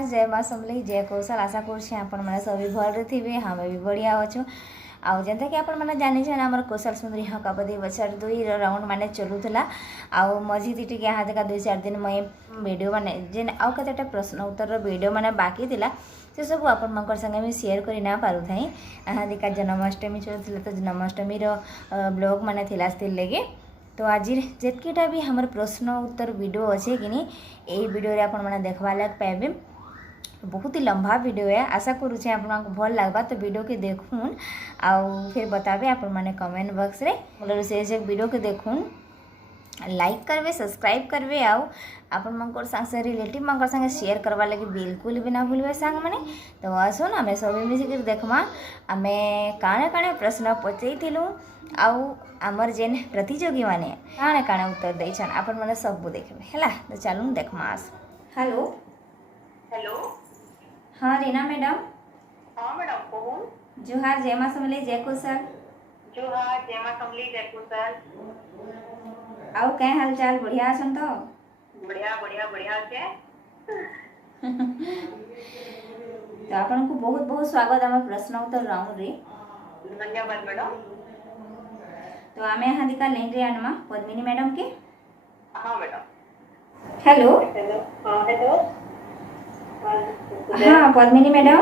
जोहार जय माँ समलेई जय कौशल आशा कर सभी भल थे हमें भी बढ़िया अच्छु आउ जेनता कि आपण मैंने जानी आम कौशल सुंदरी हकाबदी बछर 2 राउंड माने चलूला आउ मझी टी यहाँ देखा 2-4 दिन मुई वीडियो माने जेन आउ कतेटा प्रश्न उत्तर वीडियो माने बाकी थिला से सब आपण संगे मैं शेयर कर ना पारू थाई यहाँ देखा जन्माष्टमी चलुला तो जन्माष्टमी ब्लॉग माने थिला लगे तो आज जितकीटा भी हमारे प्रश्न उत्तर वीडियो अच्छे कि नहीं यही वीडियो रे आपण मैंने देखवा लायक पाइबे बहुत ही लंबा वीडियो है आशा करुचे आपको भल लगवा तो वीडियो के देखून आउ फिर बताबे आपण मैंने कमेंट बॉक्स रे बोलो से वीडियो के देखून लाइक करवे सब्सक्राइब करवे आउ आपण मंकर संग रिलेटिव मंकर संग शेयर करवा लगे बिल्कुल भी ना भूलवे सांग मैंने तो आसुन आमे सब मिसिक देखमा आमे काणे काणे प्रश्न पचईथिलु आउ आमर जेन प्रतियोगी माने काणे काणे उत्तर देछन आपण माने सब देखबे हैला तो चलून देखमा आस हेलो हेलो हाँ रीना मैडम हाँ मैडम कहून जोहार जय माँ समलेई जय कौशल जोहार जय माँ समलेई जय कौशल आउ क्या हाल चाल बढ़िया अछन तो बढ़िया बढ़िया बढ़िया छे तो आपन को बहुत बहुत स्वागत आम प्रश्न उत्तर राउंड रे धन्यवाद मैडम तो आमे यहाँ दिका लाइन रे आनमा पद्मिनी मैडम के हाँ मैडम हेलो हेलो हाँ हेलो हाँ पद्मिनी मैडम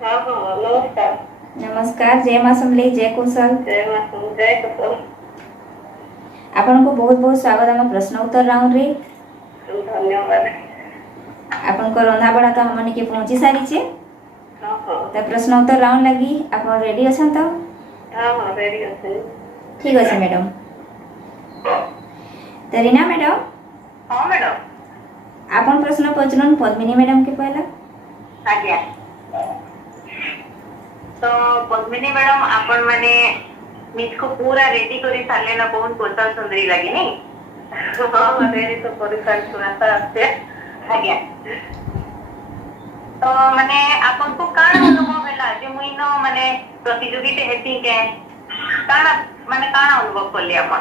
हाँ हाँ नमस्कार नमस्कार जय माँ समलेई जय कौशल जय माँ समलेई जय कौशल आपन को बहुत बहुत स्वागत आम प्रश्न उत्तर राउंड रे धन्यवाद आपन को रंधा बड़ा तो हमने के पहुंची सारी छे हाँ हाँ तो प्रश्न उत्तर राउंड लगी आप रेडी अछन तो हाँ हाँ रेडी अछि ठीक अछि मैडम तो रीना मैडम हाँ मैडम आपन प्रश्न पचलन पद्मिनी मैडम के पहला आज्ञा तो पद्मिनी मैडम आपण माने मीट को पूरा रेडी करी सारले ना कौन कौशल सुंदरी लगी नहीं हाँ रेडी तो करी सार सुनाता आते आज्ञा तो माने आपण को काण अनुभव होला जे मुई न माने प्रतियोगिता हेती के काण माने काण अनुभव करले आपण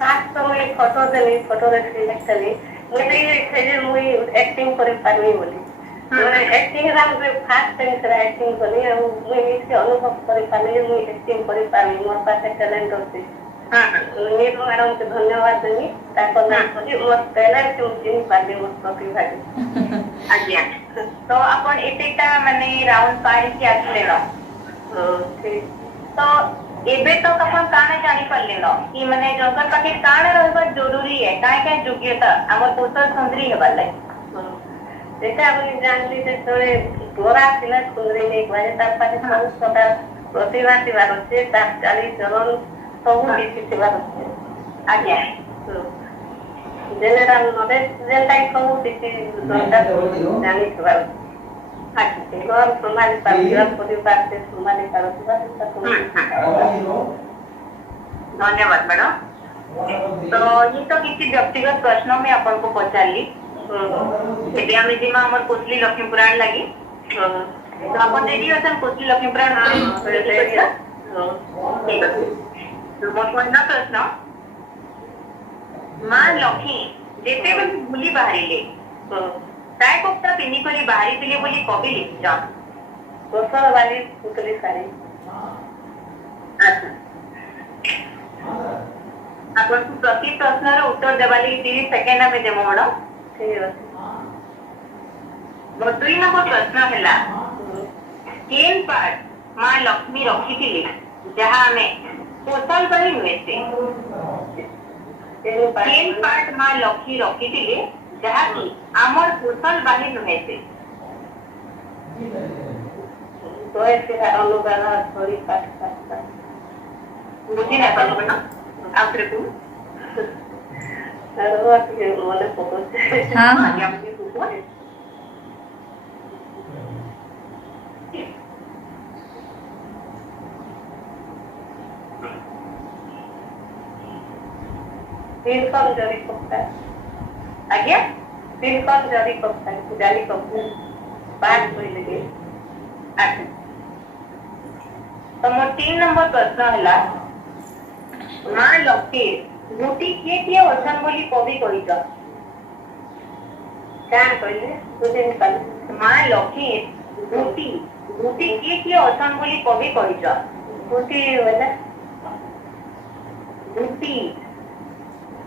खास तो मुई फोटो रे सिलेक्ट करी मुई जे मुई एक्टिंग करी पारमी बोली মানে एक्टिंग राउंड रे फास्ट टाइम से एक्टिंग करी और मुई से अनुभव करी पानी मुई एक्टिंग करी पानी मोर पास टैलेंट होती हां नीर मैडम के धन्यवाद देनी ताको नाम करी मोर टैलेंट को चिन्ह पाली मोर प्रतिभा आज्ञा तो अपन एतेटा माने राउंड पार के आसले न ठीक तो एबे तो अपन काने जानि पल्ले न कि माने जंगल पाके काने रहबा जरूरी है काहे काहे योग्यता हमर कौशल सुंदरी हेबा लागे जैसे आपण जानली से थोड़े गोरा सिला सुंदरी नहीं बाजे तार पासे सब प्रकार प्रतिभा थिबा रहते तार चाली चलन सब किछि थिबा रहते आज्ञा जनरल नॉलेज जेन टाइप सब किछि दरकार जानि थिबा आज्ञा घर संभाली पारथिबा परिवार से संभाली पारथिबा धन्यवाद मैडम तो ये तो किसी व्यक्तिगत प्रश्नों में अपन को पहुंचाली एबे हम जिमा हमर कोसली लक्ष्मी पुराण लगी तो अपन रेडी असन कोसली लक्ष्मी पुराण ठीक है तो मोर पहला प्रश्न मां लक्ष्मी जेते बन भूली बाहरी ले ताय कोपता पिनी करी बाहरी पिले बोली कवि लिखजा कोसल वाली पुतली सारी अच्छा अपन प्रति प्रश्न रो उत्तर देवाली 30 सेकंड में देमो मैडम ठीक है दुई नंबर प्रश्न है केन पार्ट मां लक्ष्मी रखी थी जहाँ में कौशल बनी हुए थे केन पार्ट मां लक्ष्मी रखी थी जहाँ की आमर कौशल बनी हुए थे तो ऐसे अनुगाना थोड़ी पाठ मुझे नहीं पता ना आप रे हाँ हाँ तिलकम जरी कोफ्ता आज्ञा तिलकम जरी कोफ्ता जाली कोफ्ता बात कोई लगे अच्छा तो मोर 3 नंबर प्रश्न हला मां लक्ष्मी गुटी किए किए असन बोली कवि कहिता କାଣ କହିଲେ ବୁଝିନି ପାରୁ ମା ଲକ୍ଷ୍ମୀ ଧୁତି ଧୁତି କିଏ ଅଛନ୍ ବୋଲି କବି କହିଛ ଧୁତି ବୋଲେ ଧୁତି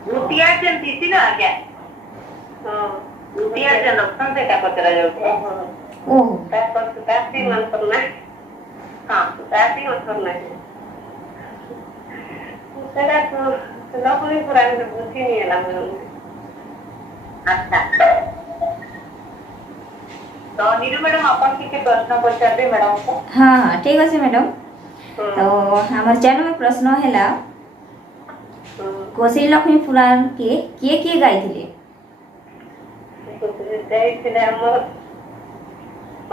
ଧୁତିଆ ଯେନ୍ ଦିଶି ନା ଆଜ୍ଞା ଧୁତିଆ ଯେନ୍ ଅଛନ୍ ସେଟା ପଚରା ଯାଉଛି ଓହୋ ତାତି ମାନଙ୍କର ନା ହଁ ତାତି ଅଛନ୍ ନା ସେଟା ଲକ୍ଷ୍ମୀ ପୁରାଣ ବୁଝିନି ହେଲା ଆଚ୍ଛା तो नीरू मैडम अपन किसी प्रश्न पचारे मैडम को हाँ हाँ ठीक अच्छे मैडम तो हमार 4 नंबर प्रश्न है कौशल लक्ष्मी पुराण के किए गाई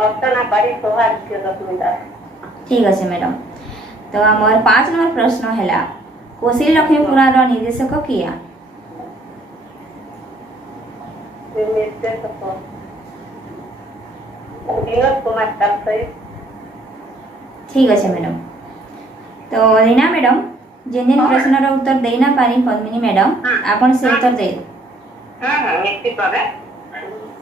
अर्चना पाड़ी सौभाग्य लक्ष्मी दास ठीक अच्छे मैडम तो हमार 5 नंबर प्रश्न है कौशल लक्ष्मी पुराण निर्देशक किया निर्देशक विनोद कुमार कालसई ठीक अच्छे मैडम तो रीना मैडम जिन जिन प्रश्न उत्तर दे ना पारी पद्मिनी मैडम आपण से उत्तर दे निश्चित भावे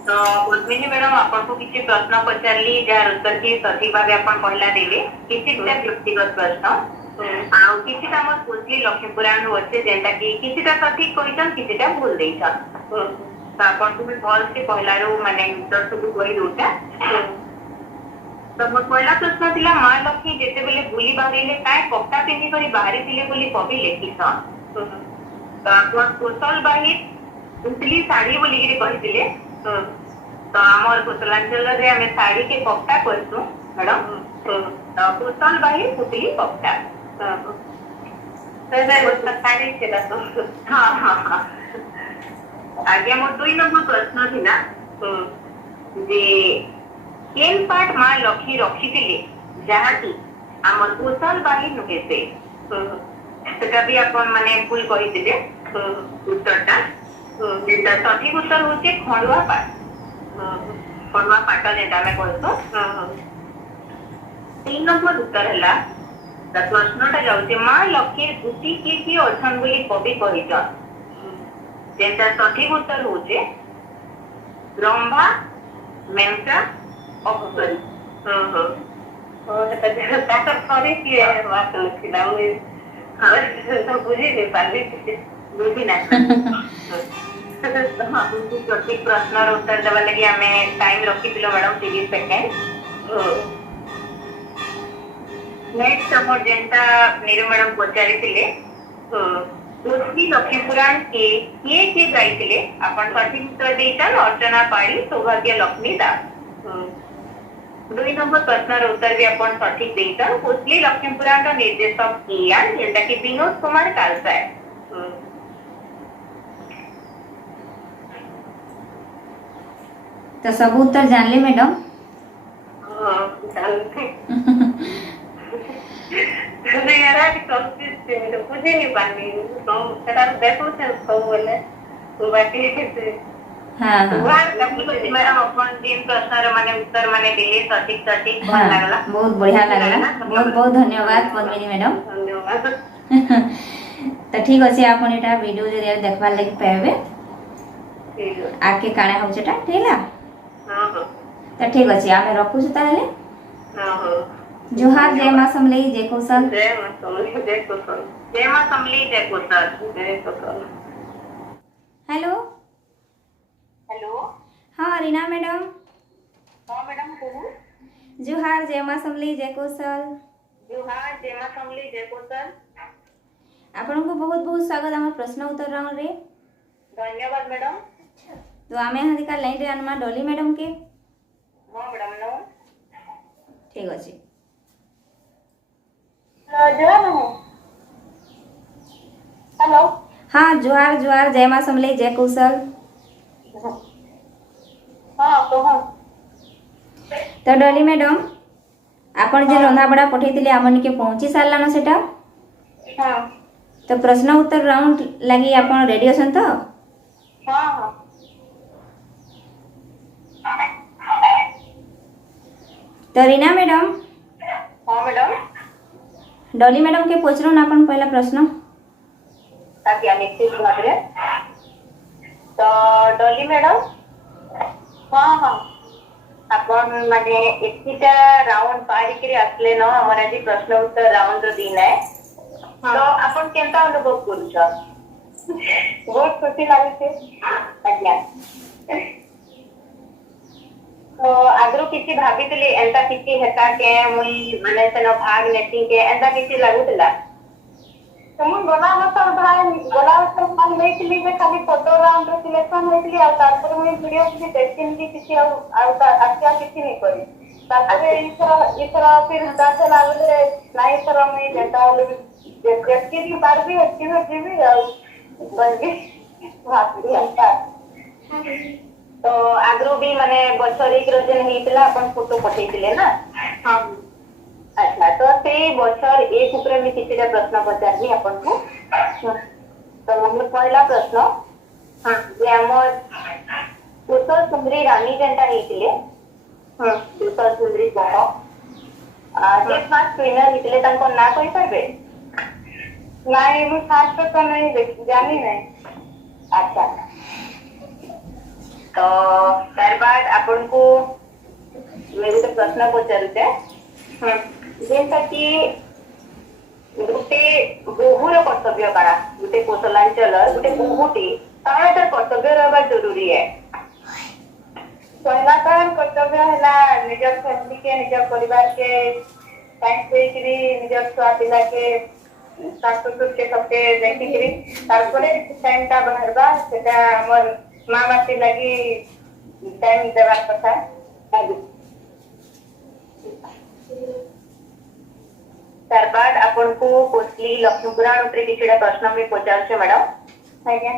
तो पद्मिनी मैडम आपन को किसी प्रश्न पचारली जार उत्तर की सठी भावे अपन पहला देले किछिटा व्यक्तिगत प्रश्न आ किछिटा हमर कोचली लक्ष्मी पुराण होचे जेंटा की किछिटा सठी कहितन किछिटा भूल देइछन तो अपन को भी भल से पहला रो माने उत्तर सब कहि दोटा तो मोर पहला प्रश्न थिला मां लक्ष्मी जेते बेले बुली बाहरिले काय कपड़ा पिंदी करी बाहरी थिले बोली कवि लेखिछन तो अपन कुशल बाहिर उतली साड़ी बोली गिरी कहिथिले तो हमर कुशलांचल रे हमें साड़ी के कपड़ा कहसु मैडम तो कुशल बाहिर उतली कपड़ा सेदा साड़ी केला तो हां हां हां आगे मोर 2 नंबर प्रश्न थिला जे केन पाठ मां लक्ष्मी रखिथिले जहाकी हमर कुशल बाहिर नुकेसे सेटा भी अपन माने भूल कहिथिले उत्तरटा जेटा सठिक उत्तर होचे खंडवा पाठ जेटा मैं कहतो 3 नंबर उत्तर हला द प्रश्नटा जाउचे मां लक्ष्मी धुति के अछन बोली कवि कहिछन जेटा सठिक उत्तर होचे ब्रह्मा मेंसा अप्सरी ताकर करे कि बात लिखिला मुई तो बुझी नहीं पाली बुझी ना हां सठिक प्रश्न उत्तर देवा लगी हमें टाइम रखी दिलो मैडम 30 सेकंड नेक्स्ट हमर जेंटा नीरू मैडम पचारी थिले कोचली लक्ष्मी पुराण के किए गाइथिले अपन सठिक उत्तर देइछन अर्चना पाड़ी सौभाग्य लक्ष्मी दास 2 नंबर प्रश्न उत्तर भी अपन सठिक देइछन कोचली लक्ष्मी पुराण का निर्देशक किया जेंटा कि विनोद कुमार कालसाय तो सब उत्तर जान ले मैडम हां जानते नहीं यार आज कंफ्यूज थे मैं बुझे नहीं पानी तो सेटा देखो से सब बोले तो बाकी से हां हां मैडम अपन दिन प्रश्न माने उत्तर माने दिले सठिक भल लागला बहुत बढ़िया लागला बहुत बहुत धन्यवाद पद्मिनी मैडम धन्यवाद तो ठीक अछि आपण एटा वीडियो जे देखबार लागि पाएबे ठीक है आके काणे होचटा ठीला हां हां तो ठीक अछि आमे रखु छ ताले हां हां जोहार जय मां समले जय कौशल जय मां समले जय कौशल जय मां समले जय कौशल जय कौशल हेलो हेलो हाँ रीना मैडम हां मैडम कहू जोहार जय मां समले जय कौशल जोहार जय मां समले जय कौशल आपन को बहुत बहुत स्वागत हमर प्रश्न उत्तर राउंड रे धन्यवाद मैडम तो आमे हदी का लाइन रे अनमा डॉली मैडम के हां मैडम नो ठीक अछि हेलो हाँ जोहार जोहार जय मां समले जय कौशल हां कहो तो डॉली मैडम आपण जे रंधा बड़ा पठैतिले हमन के पहुंची सारला न सेटा हां तो प्रश्न उत्तर राउंड लगी आपण रेडी अछन तो हां हां तो रीना मैडम हां मैडम डॉली मैडम के पूछरो ना अपन पहला प्रश्न ताकि निश्चित भाव तो डॉली मैडम हाँ हाँ अपन माने एतिटा राउंड पारी करी आसले न हमर आज प्रश्न उत्तर राउंड रो दिन है तो अपन केनता अनुभव करूछ बहुत खुशी लागे आज्ञा तो आगरो किसी भाबितली एंता किसी हेता के मुई माने सेनो भाग नेती के एंता किसी लागुतला तो मुई गलावतर भाग नेतली जे खाली फोटो राउंड रो सिलेक्शन होइतली आ तारपर मुई वीडियो किसी देखिन की किसी आ आज्ञा किसी नहीं करी तारपर इथरा फिर दासे लागले नाही तर मुई जेता जेती की पारबी अच्छी जीवी आ बंगी भाग एंता तो आगरो भी माने बछर रोजन हेतला अपन फोटो पठेइतिले ना हां अच्छा तो से बछर एक ऊपर में किछटा प्रश्न पचारबी अपन को तो हमर पहला प्रश्न हां जे हमर कुशल सुंदरी रानी जेंटा हेतिले हां कुशल सुंदरी कह जे फास्ट ट्रेनर हेतिले तांको ना कहि परबे नाही मु फास्ट तो नहीं जानी नहीं अच्छा तो त्यार बाद अपन को मेरे तो प्रश्न पचारुचे जेनता कि गुटे बहुर कर्तव्य करा गुटे कौशलांचल गुटे बहुटी तार तर कर्तव्य रहबा जरूरी है पहला तर कर्तव्य हैला निजर फैमिली के निजर परिवार के टाइम पे करी निजर छुआ पिला के सासुर के सबके देखि करी तारपरे टाइम ता बाहरबा सेटा हमर माँ बापी लगी टाइम देवा कथा त्यार बाद अपन को कोसली लक्ष्मी पुराण ऊपर किछड़ा प्रश्न में पचार छे मैडम आज्ञा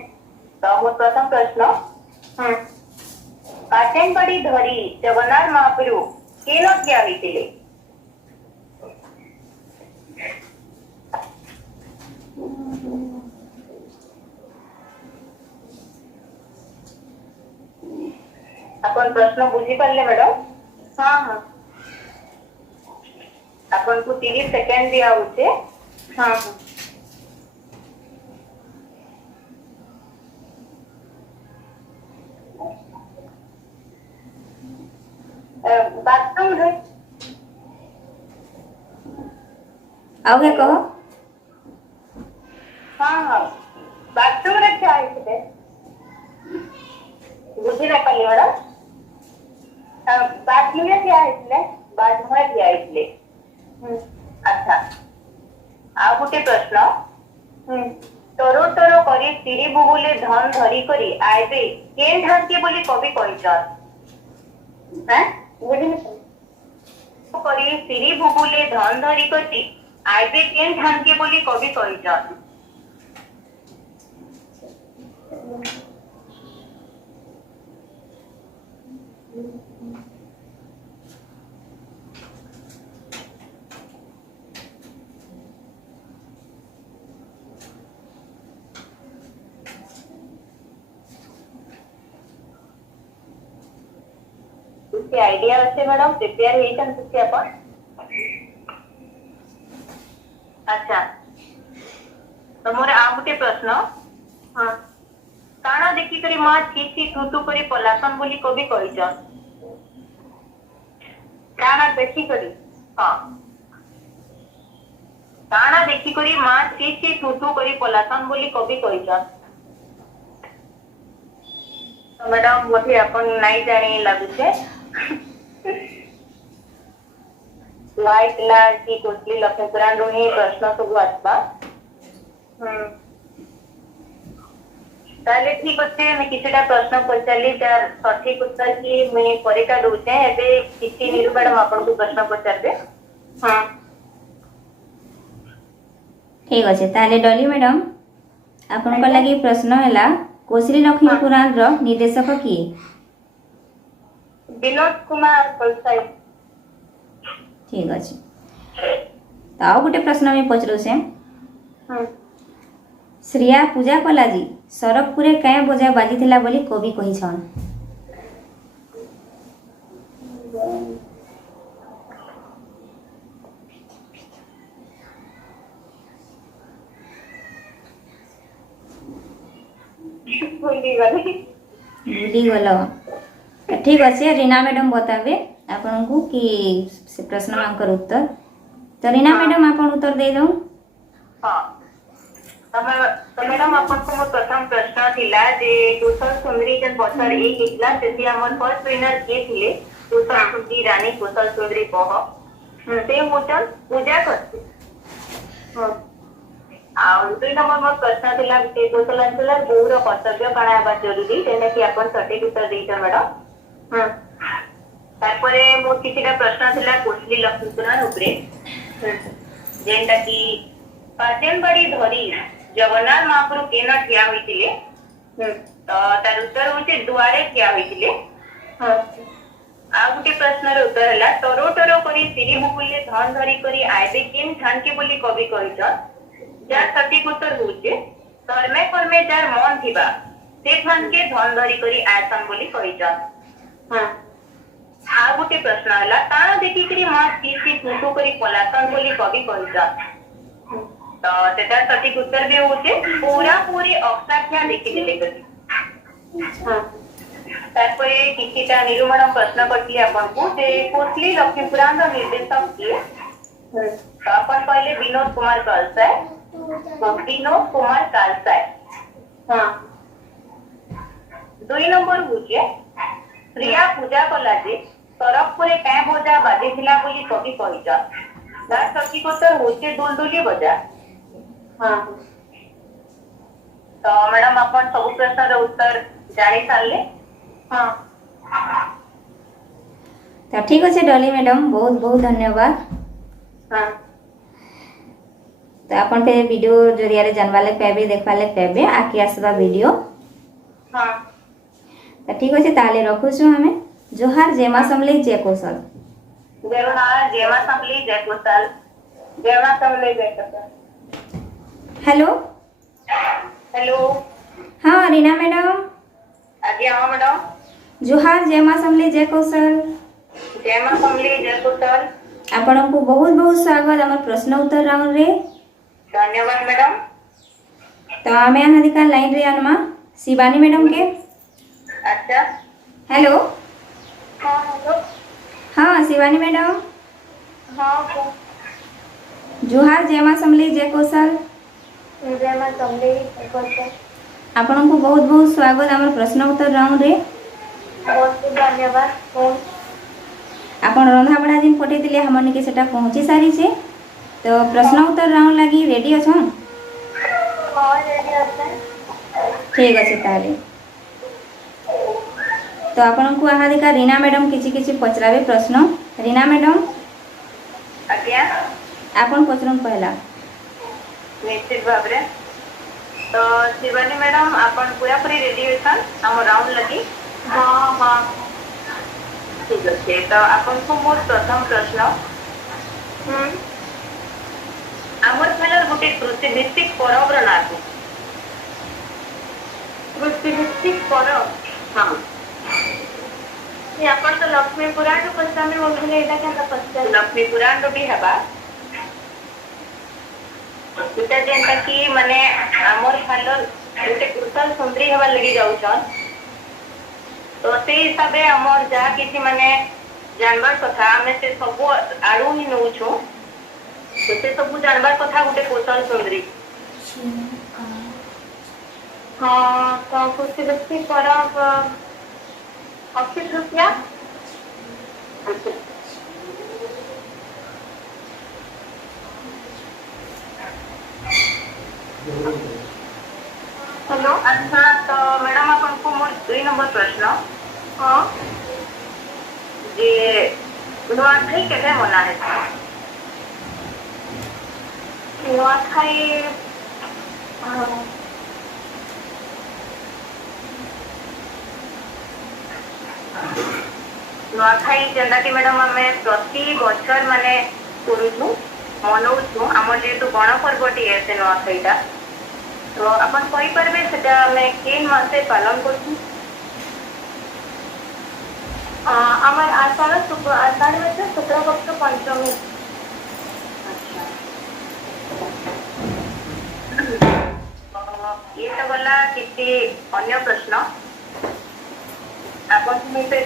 तो मोर प्रथम प्रश्न काटेन बड़ी धरी जगन्नाथ महाप्रभु केनो क्या होइतिले अपन प्रश्न बुझी पारले मैडम हाँ हाँ अपन को 30 सेकंड दिया होचे हाँ हाँ बाथरूम रे आउ के कहो हाँ हाँ बाथरूम रे क्या है बुझी ना पाली मैडम बाथरूम रे क्या है बाथरूम रे क्या है अच्छा आ गोटे प्रश्न तरो तरो करी सिरी बुबुले धन धरी करी आइबे केन ढांके बोली कवि कहिछन हैं बुझी करी सिरी बुबुले धन धरी करी आइबे केन ढांके बोली कवि कहिछन उसके आइडिया अच्छे मैडम प्रिपेयर हेतन उसके अपन अच्छा तो मोर आ गुटे प्रश्न हां काना देखि करी मां छी थुथु करी पलासन बोली कवि कहिछन काना देखि करी हां काना देखि करी मां छी थुथु करी पलासन बोली कवि कहिछन तो मैडम मोठे अपन नहीं जानी लागुछे लाइट लाल की कोसली लक्ष्मी पुराण रो ही प्रश्न सब आसबा ताले ठीक अछि मैं किछटा प्रश्न पचाली तार सठिक उत्तर की मैं परीक्षा दोचे एबे किछि नीरू मैडम आपन को प्रश्न पचारबे हां ठीक अछि ताले डॉली मैडम आपन को लागि प्रश्न हैला कोसली लक्ष्मी पुराण रो निर्देशक की विनोद कुमार कलसाई ठीक अछि ताऊ गोटे प्रश्न में पचरो से श्रिया पूजा कलाजी सरकपुरे काय बजा बाजिथिला बोली कवि कहिछन भूली गली भूली गलो तो ठीक अच्छे रीना मैडम बताबे आपन को कि से प्रश्न मानकर उत्तर। तो रीना मैडम आपन उत्तर दे दो। हाँ तो मैडम आपन को मोर प्रथम प्रश्न थिला जे कुशल सुंदरी जन बछर एक इतला सेति हमर फर्स्ट विनर के थिले कुशल सुंदरी रानी कुशल सुंदरी कह से होचन पूजा करते। ଆଉ 2 ନମ୍ବର ମୋର ପ୍ରଶ୍ନ ଥିଲା ସେ କୌଶଳାଞ୍ଚଳ ବୋଉର କର୍ତ୍ତବ୍ୟ କାଣା ହେବା ଜରୁରୀ ଯେଟା କି ଆପଣ ସଠିକ ଉତ୍ତର ଦେଇଛ ମ୍ୟାଡମ। ତାପରେ ମୋର କିଛିଟା ପ୍ରଶ୍ନ ଥିଲା କୋଶଲି ଲକ୍ଷ୍ମୀ ପୁରାଣ ଉପରେ ଯେଟା କି ପାଚେନବାଡି ଧରି ଜଗନ୍ନାଥ ମହାପ୍ରଭୁ କେନ ଠିଆ ହୋଇଥିଲେ ତ ତାର ଉତ୍ତର ହଉଛି ଦୁଆରେ ଠିଆ ହୋଇଥିଲେ। ଆଉ ଗୋଟେ ପ୍ରଶ୍ନର ଉତ୍ତର ହେଲା ଟରୋ ଟରୋ କରି ସିରି ବୁବୁଲେ ଧନ ଧରି କରି ଆଇବେ କେନ୍ ଠାନକେ ବୋଲି କବି କହିଛ যার সঠিক উত্তর হচ্ছে ধর্মে কর্মে যার মন থিবা সে ঠানকে ধন ধরি করি আয়তন বলি কইছন। ଆଉ ଗୋଟେ ପ୍ରଶ୍ନ ହେଲା ତାଣ ଦେଖିକିରି ମା ସିସି ଟୁଟୁ କରି ପଲାତନ ବୋଲି କବି କହିଛନ ତ ସେଟା ସଠିକ ଉତ୍ତର ବି ହଉଛି ପୁରା ପୁରୀ ଅକ୍ଷାଖ୍ୟା ଦେଖିଥିଲେ ବୋଲି। ତାପରେ କିଛିଟା ନିରୁମଣ ପ୍ରଶ୍ନ କରିଥିଲି ଆପଣଙ୍କୁ ଯେ କୋଶଲି ଲକ୍ଷ୍ମୀ ପୁରାଣର ନିର୍ଦ୍ଦେଶକ କିଏ ତ ଆପଣ କହିଲେ ବିନୋଦ କୁମାର କଲସାଏ। विनोद कुमार कालसाय। 2 नंबर होचे प्रिया पूजा कला जे तरफपुरे काय बजा बाजिथिला बोली कवि कहिछ तार सठिक उत्तर होचे दुलदुली बजा। तो मैडम अपन सब प्रश्न रो उत्तर जानि सारले। तो ठीक अच्छे डॉली मैडम बहुत बहुत धन्यवाद। तो अपन पे वीडियो जरिया रे जानवा ले पाबे देखवा ले पाबे आके आसबा वीडियो। तो ठीक अच्छे ताले रखु छु हमें जोहार जेमा समले जय कौशल। जोहार जेमा समले जय कौशल। जेमा समले जय कौशल। हेलो हेलो हाँ रीना मैडम। आगे हाँ मैडम। जोहार जेमा समले जय कौशल। जेमा समले जय कौशल। आपन को बहुत बहुत स्वागत हमर प्रश्न उत्तर राउंड रे। धन्यवाद मैडम। तो हमें यहाँ दिखा लाइन रे अनमा शिवानी मैडम के। अच्छा हेलो हाँ हेलो हाँ शिवानी मैडम। हाँ जोहार जयमा समली जय कौशल। जेमा समले जय कौशल। आपन को बहुत बहुत स्वागत हमर प्रश्न उत्तर राउंड रे। बहुत धन्यवाद। आपन रंधा बड़ा दिन पठे दिले हमन के सेटा पहुंची सारी छे। तो प्रश्न उत्तर राउंड लगी रेडी अछन। हाँ रेडी अछन। ठीक अच्छे ताले तो आपन को आहा दिका रीना मैडम किछि किछि पचराबे प्रश्न। रीना मैडम आज्ञा आपन पचरन पहला निश्चित भाव रे। तो शिवानी मैडम आपन पूरा पूरी रेडी अछन हम राउंड लगी। हाँ हाँ ठीक अच्छे। तो आपन को मोर प्रथम प्रश्न आमर खेलर गोटे कृषि भित्तिक परब रो नाम कृषि भित्तिक परब। हाँ ये अपन तो लक्ष्मी पुराण रो पछामे बोलले एटा केना पछा लक्ष्मी पुराण रो भी हबा एटा जेंता कि माने आमर खेलर गोटे कुशल सुंदरी हवा लगी जाउछन तो से हिसाबे आमर जा किछि माने जानवर कथा हमें से सब आड़ू ही नउछु तो से सब जानवर कथा गोटे कुशल सुंदरी। हाँ तो कुछ व्यक्ति परब अक्षय तृतीया। हेलो अच्छा तो मैडम आपको मोर 2 नंबर प्रश्न। हाँ जे नुआखाई केते मना है नुआखाई नुआखाई जेंता कि मैडम हमें प्रति बछर माने करूछु मनाउछु हमर जेतु गण पर्वटी है से नुआखाईटा तो अपन कहि परबे सेटा हमें केन मासे पालन करछु। আমার আষাঢ় মাসে শুক্লপক্ষ পঞ্চমী। अच्छा ये तो गला किसी अन्य प्रश्न आपन को से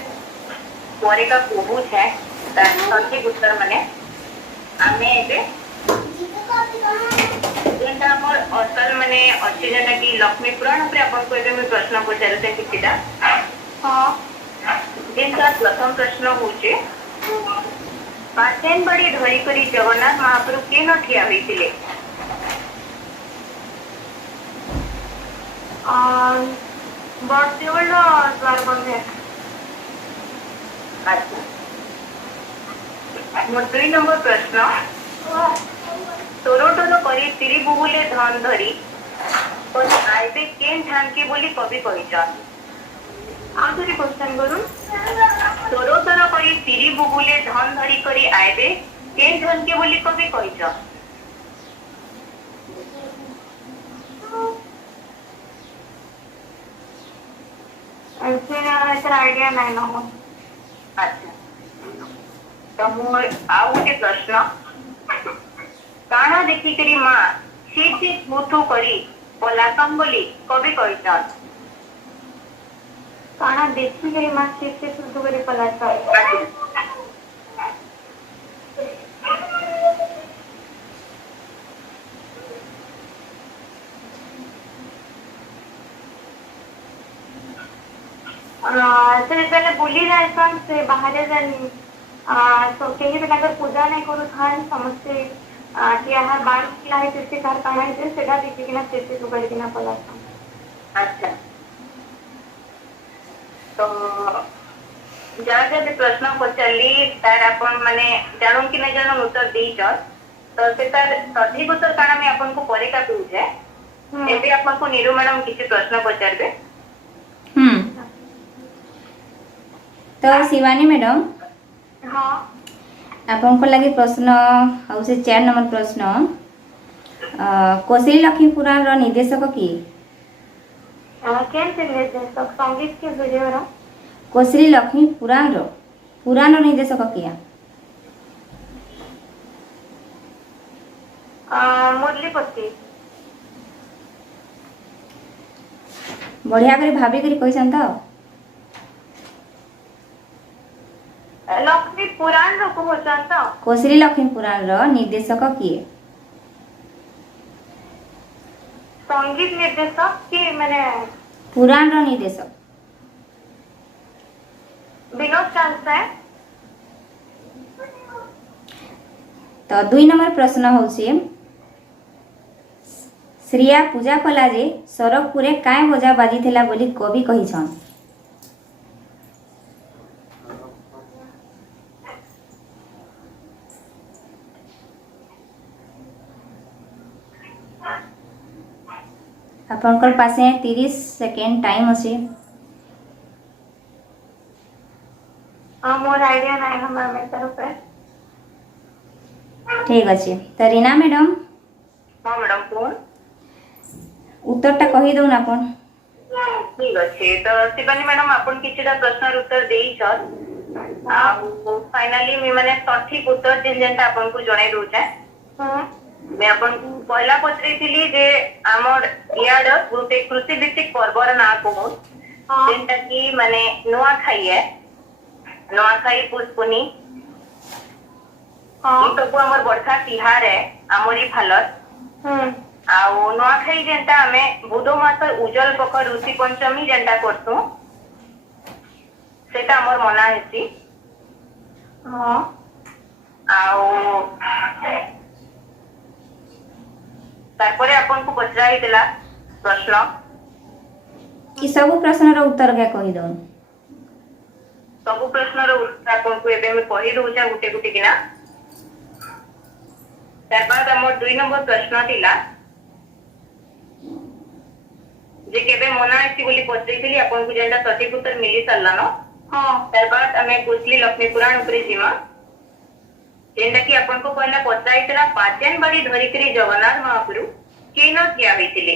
परे का कहू छे सठिक उत्तर माने आमे एबे जेनटा हमर असल माने अछि जेना कि लक्ष्मी पुराण ऊपर आपन को एबे मैं प्रश्न पचारते किछिटा हां जेनटा प्रथम प्रश्न होचे पाचन बड़ी धरी करी जगन्नाथ महाप्रभु के न ठिया होइतिले बर्देवल द्वार बंधे अच्छा मोर 2 नंबर प्रश्न तोरो तोरो करी तिरी बुबुले धन धरी तो आइबे केन ठान के बोली कवि कहिचा आउरी क्वेश्चन करू तोरो तोरो करी तिरी बुबुले धन धरी करी आइबे केन ठान के बोली कवि कहिचा ऐसे आइडिया नहीं ना अच्छा तो मोर आउ गोटे प्रश्न काना देखी करी माँ सी मुथु करी पलाकम बोली कवि कहिछन काना देखी करी माँ सी मुथु करी पलाकम से पहले बुली जाए से बाहर जानी तो कहीं भी अगर पूजा नहीं करू थान समस्ते कि आहार बाण किला है तेसे कार काना है सेटा देखि किना तेसे तो कर किना पला अच्छा तो जहाँ जहाँ प्रश्न पचारली तार अपन माने जानू कि नहीं जानू उत्तर देइछ तो से तार सठिक उत्तर काना में अपन को परे का पूछे एबे अपन को नीरू मैडम किसी प्रश्न पचारबे तो शिवानी मैडम हाँ आपन को लगे प्रश्न आउ से 4 नंबर प्रश्न कोशिली लक्ष्मी पुराण रो निर्देशक की केन से निर्देशक संगीत के वीडियो रो कोशिली लक्ष्मी पुराण रो निर्देशक किया मुरलीपति बढ़िया करे भाभी करी कहिसन त लक्ष्मी पुराण रो कहछन त कोशिली लक्ष्मी पुराण रो निर्देशक किए संगीत निर्देशक की माने पुराण रो निर्देशक विनोद चांसा तो 2 नंबर प्रश्न होछि श्रिया पूजा कला जे सरकपुरे काय बजा बाजिथिला बोली कवि कहिछन आपनकर पासे 30 सेकेंड टाइम अछि मोर आइडिया नहीं हमरा में तरफ है ठीक अछि त रीना मैडम हां मैडम फोन उत्तरटा कहि दउन आपन ठीक अछि तो शिवानी मैडम आपन किछटा प्रश्न उत्तर देई छ आ फाइनली मी माने सठिक उत्तर जेनटा आपन को जणाई दउ छै मैं अपन पहला पचरी थिली जे हमर याड गुटे कृषि भित्तिक पर्वर ना को जेनटा की माने नुआ खाई है नुआ खाई पुष्पुनी तो को हमर बड़खा तिहार है हमरी फालत आउ नुआ खाई जेनटा हमें बुधो मास उज्जवल पखर ऋषि पंचमी जेनटा करतु सेटा हमर मना हेसी हां आउ तारपरे अपन को पचरा हितला प्रश्न कि सब प्रश्न रो उत्तर के कहि दउन सब प्रश्न रो उत्तर अपन को एबे में कहि दउ छ गुटे गुटे किना तार बाद हमर 2 नंबर प्रश्न थिला जे केबे मना आसी बोली पचैतिली अपन को जेंटा सठिक उत्तर मिली सरला न हां तार बाद हमें कोशिली लक्ष्मी पुराण ऊपर जीमा जेंटा कि अपन को पहला पचाइतला पाचन बड़ी धरी करी जगन्नाथ महाप्रभु केन ठिया होइतिले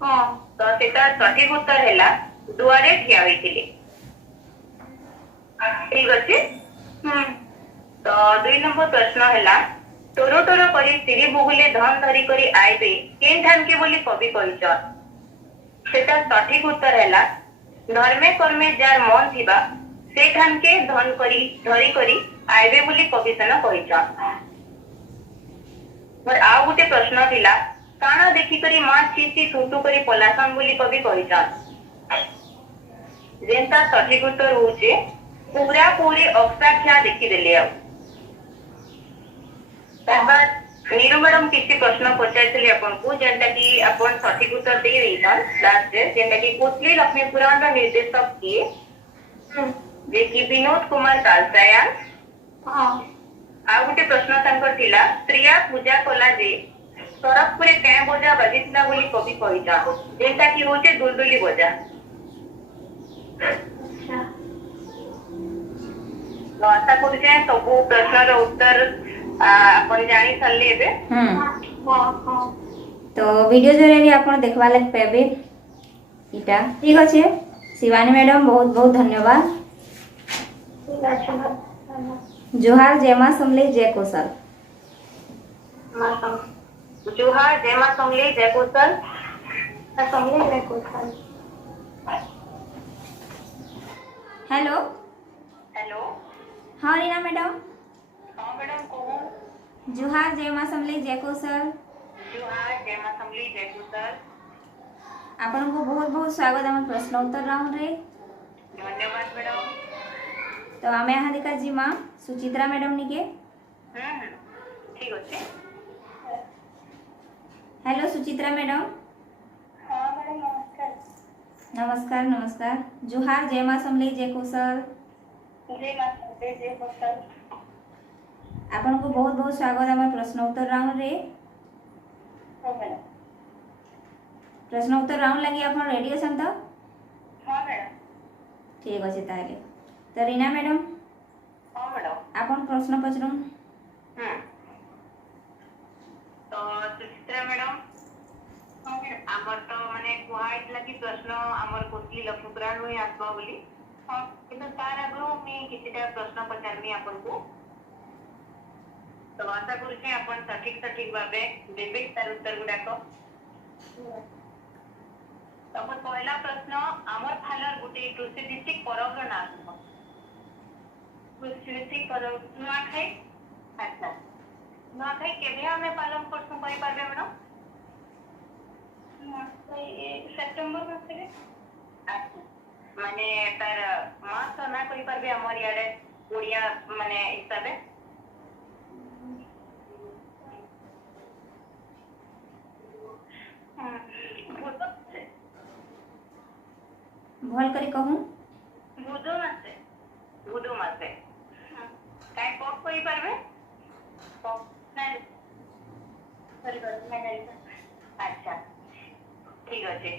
हां तो सेटा सठिक उत्तर हैला दुआरे ठिया होइतिले ठीक अछि तो 2 नंबर प्रश्न हैला तोरो तोरो करी सिरी बुगुले धन धरी करी आइबे केन ठान के बोली कवि कहिछ सेटा सठिक उत्तर हैला धर्मे कर्मे जार मन थिबा से ठान के धन करी धरी करी आइबे बोली कविसन कहिछन। मोर आउ गुटे प्रश्न थिला काना देखि करी मां चीसी थुटू करी पलासन बोली कवि कहिछन। जेनता सठिक उत्तर होचे पूरा पूरी अक्षाख्या देखि देले आ। तबाद नीरू मैडम किसी प्रश्न पचाइतले आपन को जेनता कि आपन सठिक उत्तर दे देइछन लास्ट रे जेनता कि कोटली लक्ष्मी पुराण रा निर्देशक किए जे कि विनोद कुमार कालसायान। हां आ गुटे प्रश्न तांकर थिला प्रिया पूजा कला जे सरकपुरे कें बजा बाजितला बोली कवि कहिछन जेनता कि होचे दुलदुली बजा। तो आशा करुचे सब प्रश्नर उत्तर अपन जानी सारले बे। तो वीडियो जरिए आपण देखबा लाग पेबे इटा ठीक अछि। शिवानी मैडम बहुत बहुत धन्यवाद। जोहार जय मां समले जय कौशल। जोहार जय मां समले जय कौशल। समले जय कौशल। हेलो हेलो हाँ रीना मैडम। हाँ मैडम कहूँ। जोहार जय मां समले जय कौशल। जोहार जय मां समले जय कौशल। आपन को बहुत बहुत स्वागत हम प्रश्न उत्तर राउंड रे। धन्यवाद मैडम। तो आमे यहाँ देखा जी माँ सुचित्रा मैडम निके। ठीक अच्छे। Hello Suchitra madam. हाँ मैडम नमस्कार। नमस्कार नमस्कार। जोहार जय मां समले जय कौशल। जय मां समले जय कौशल। आपन को बहुत बहुत स्वागत हम प्रश्न उत्तर राउंड रे। हाँ मैडम। प्रश्न उत्तर राउंड लगी आपन रेडी अछन तो? हाँ मैडम। ठीक अच्छे ताले। तो रीना मैडम। हाँ मैडम। आपन प्रश्न पचरम। तो सुचित्रा मैडम आमर तो माने कुहाइट लगी प्रश्न आमर कोटली लक्ष्मी पुराण में आसबा बोली। हां किंतु तार आगरो में किछटा प्रश्न पचारमी आपन को। तो आशा करूचे आपन सठिक भाबे देबे तार उत्तर गुडा को। तो हमर पहला प्रश्न आमर फालर गुटे कृषि भित्तिक परब रो नाम। कृषि भित्तिक परब नुआखाई। अच्छा नुआखाई केबे हमें पालन करसु कहि पारबे मैडम? सेप्टेम्बर मासरे। अच्छा माने तार मास ना कहि पारबे हमर याडे ओडिया माने हिसाबे? भल करी कहूँ बुधो मासे काय पक कहि पारबे? पक नाही सॉरी नाही। अच्छा ठीक আছে।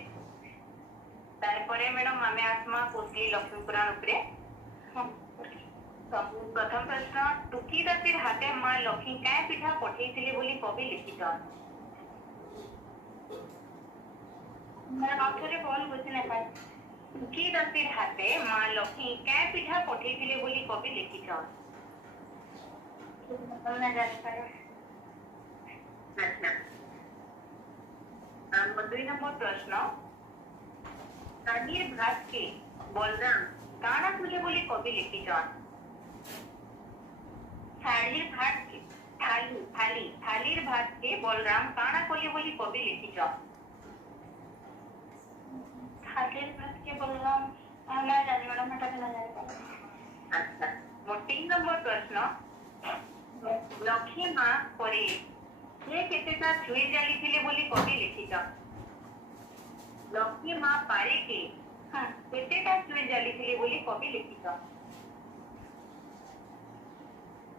তারপরে ম্যাডাম আমি আসমা কোটলি লক্ষ্মী পুরাণ উপরে। প্রথম প্রশ্ন টুকি দাসীর হাতে মা লক্ষ্মী কায় পিঠা পঠাইছিলে বলি কবি লিখিছন। ম্যাডাম আউথরে বল বুঝি না পাই। টুকি দাসীর হাতে মা লক্ষ্মী কায় পিঠা পঠাইছিলে বলি কবি লিখিছন। না জানি পারে। আচ্ছা দুই নম্বর প্রশ্ন থালির ভাতকে বলরাম কানা তুলে বলি কবি লিখিছন। থালির ভাতকে থালির ভাতকে বলরাম কানা কলি বলি কবি লিখিছন। থালির ভাতকে বলরাম না জানি ম্যাডাম এটা না জানি পারি। আচ্ছা মোর 3 নম্বর প্রশ্ন লক্ষ্মী মা পরে কে কেতেটা ছুঁয়ে জ্বালিছিলে বলি কবি লিখিছন। লক্ষ্মী মা পারে কে কেতেটা ছুঁয়ে জ্বালিছিলে বলি কবি লিখিছন।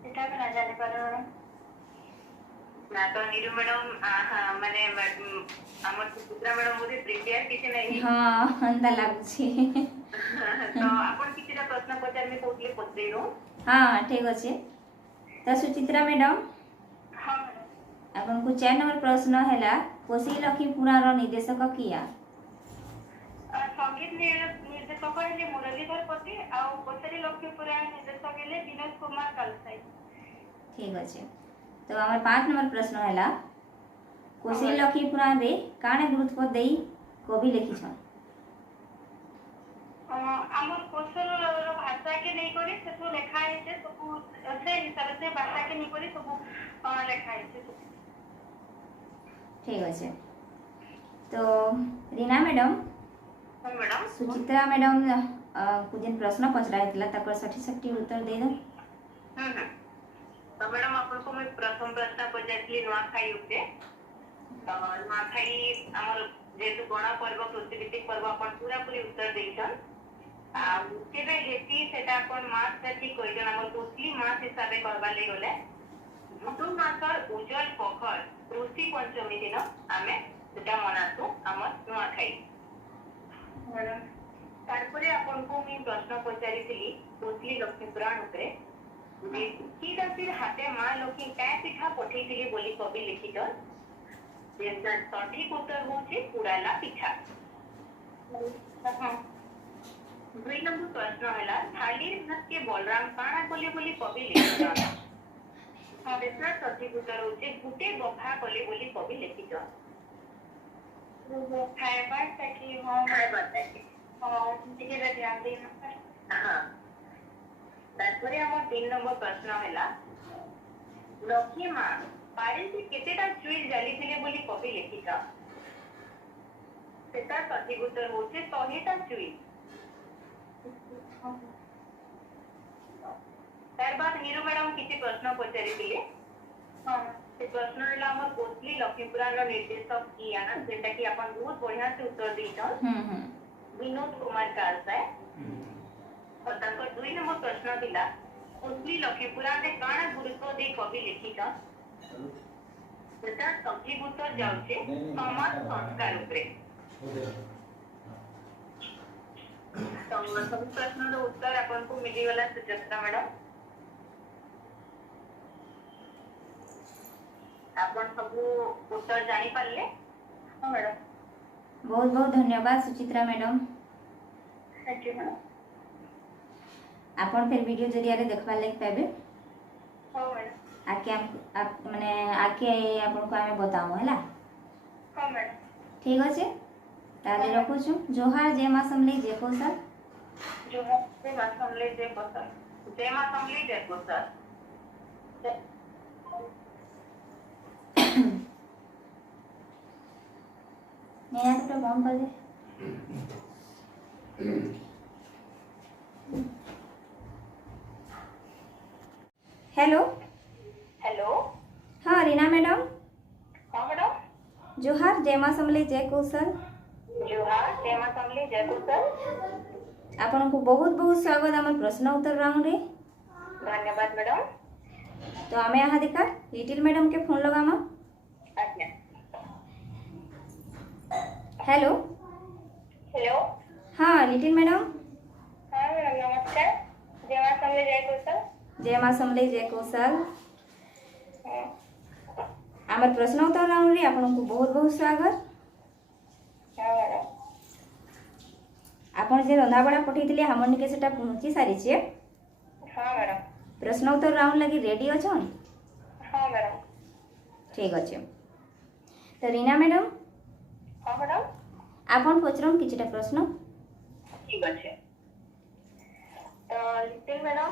এটা না জানি পারে ম্যাডাম। না তো নীরু ম্যাডাম মানে আমার সুচিত্রা ম্যাডাম बोले प्रिपेयर किसी नहीं। हाँ अंदा लागुछि। तो आपण किछिटा प्रश्न पचार में कोटले पचरेरो। हाँ ठीक अच्छे। तो सुचित्रा मैडम हां मैडम आपन को 4 नंबर प्रश्न हैला कोसी लक्ष्मी पुराण रो निर्देशक किया। संगीत निर्देशक हेले मुरलीधर पति आ कोसी लक्ष्मी पुराण निर्देशक हेले विनोद कुमार कालसाई। ठीक अच्छे। तो हमार 5 नंबर प्रश्न हैला कोसी लक्ष्मी पुराण रे काने गुरुत्व देई कवि लिखिछन। ଆମର କୌଶଳର ଭାଷାକେ ନେଇକରି ସେଠୁ ଲେଖା ହେଇଛେ ସବୁ ସେ ହିସାବରେ ସେ ଭାଷାକେ ନେଇକରି ସବୁ ଲେଖା ହେଇଛେ ସବୁ। ठीक अच्छे। तो रीना मैडम ହଁ ମ୍ୟାଡ଼ାମ। सुचित्रा मैडम को जिन प्रश्न पचरा सठिक उत्तर दे दो। तो मैडम आपको मैं प्रथम प्रश्न पचारि नुआखाई उपरे। तो नुआखाई आमर जेतु गणा पर्व कृषिभित्तिक पर्व अपन पूरा पूरी उत्तर देछन। केबे हेती सेटा अपन मास राति कहिजन हमर कोसली मास हिसाबे करबा ले गले भूतु मासर उज्जवल पखर ऋषि पंचमी दिन आमे सेटा मनासु हमर नुआखाई। मैडम तारपरे आपनको मैं प्रश्न पचारिथिली कोसली लक्ष्मी पुराण उपरे कि रातिर हाथे माँ लक्ष्मी क्या पिठा पठेइथिले बोली कवि लिखित सठिक उत्तर होचे पुराला पिठा। 2 नंबर प्रश्न हैला थाली भात के बलराम काना कले बोली कवि लिखित देशर सठिक उत्तर होचे गुटे गफा कले बोली कवि लिखित। खाइबा ताकि हम खाइबा ताकि ठीक है ध्यान देना। हां तारपरे हमर 3 नंबर प्रश्न हैला लक्ष्मी माँ बाड़ी से केतेटा चुई जाली थिले बोली कवि लिखित सेटा सठिक उत्तर होचे 100टा चुई। तार बाद नीरू मैडम किसी प्रश्न पचारिथिले से प्रश्न हैला हमर कोसली लक्ष्मी पुराण रो निर्देशक किया ना जेटा कि अपन बहुत बढ़िया से उत्तर देछन विनोद कुमार कालसाय। और तांकर 2 नंबर प्रश्न थिला कोसली लक्ष्मी पुराण रे काना गुरुत्व दे कवि लिखिछन सेटा सठिक उत्तर जाउचे समाज संस्कार उपरे। तो सब प्रश्न रो उत्तर अपन को मिली गला सुचित्रा मैडम। अपन सब उत्तर जानी पाले। हां मैडम बहुत बहुत धन्यवाद Suchitra madam. Thank you madam. आपन फिर वीडियो जरिया रे देखबा लाग पाबे। हां मैडम। आके आप माने आके आपन को हमें बताओ हैला। हां मैडम। ठीक अछि ताले रखु छु जोहार जय मां समली जय कौशल। जोहार जय मां समली जय कौशल। जय मां समली जय कौशल। नया तो बंद कर दे। Hello hello. हाँ रीना मैडम। हां मैडम। जोहार जय मां समली जय कौशल। जोहार जय मां समली जय कौशल। आपन को बहुत बहुत स्वागत हमर प्रश्न उत्तर राउंड रे। धन्यवाद मैडम। तो हमें यहाँ देखा लिटिल मैडम के फोन लगामा। अच्छा। Hello hello. हाँ लिटिल मैडम। हाँ मैडम नमस्कार। जय मां समली जय कौशल। जय मां समली जय कौशल। आमर प्रश्न उत्तर राउंड रे आपन को बहुत बहुत स्वागत। हाँ मैडम। आपन जे रंधा बड़ा पठेइतिले हमर निके सेटा पहुंची सारी छे। हाँ मैडम। प्रश्न उत्तर राउंड लगी रेडी अछन। हाँ मैडम। ठीक अच्छे। तो रीना मैडम हाँ मैडम। आपन पचरम किछटा प्रश्न। ठीक अच्छे। तो लिटिल मैडम।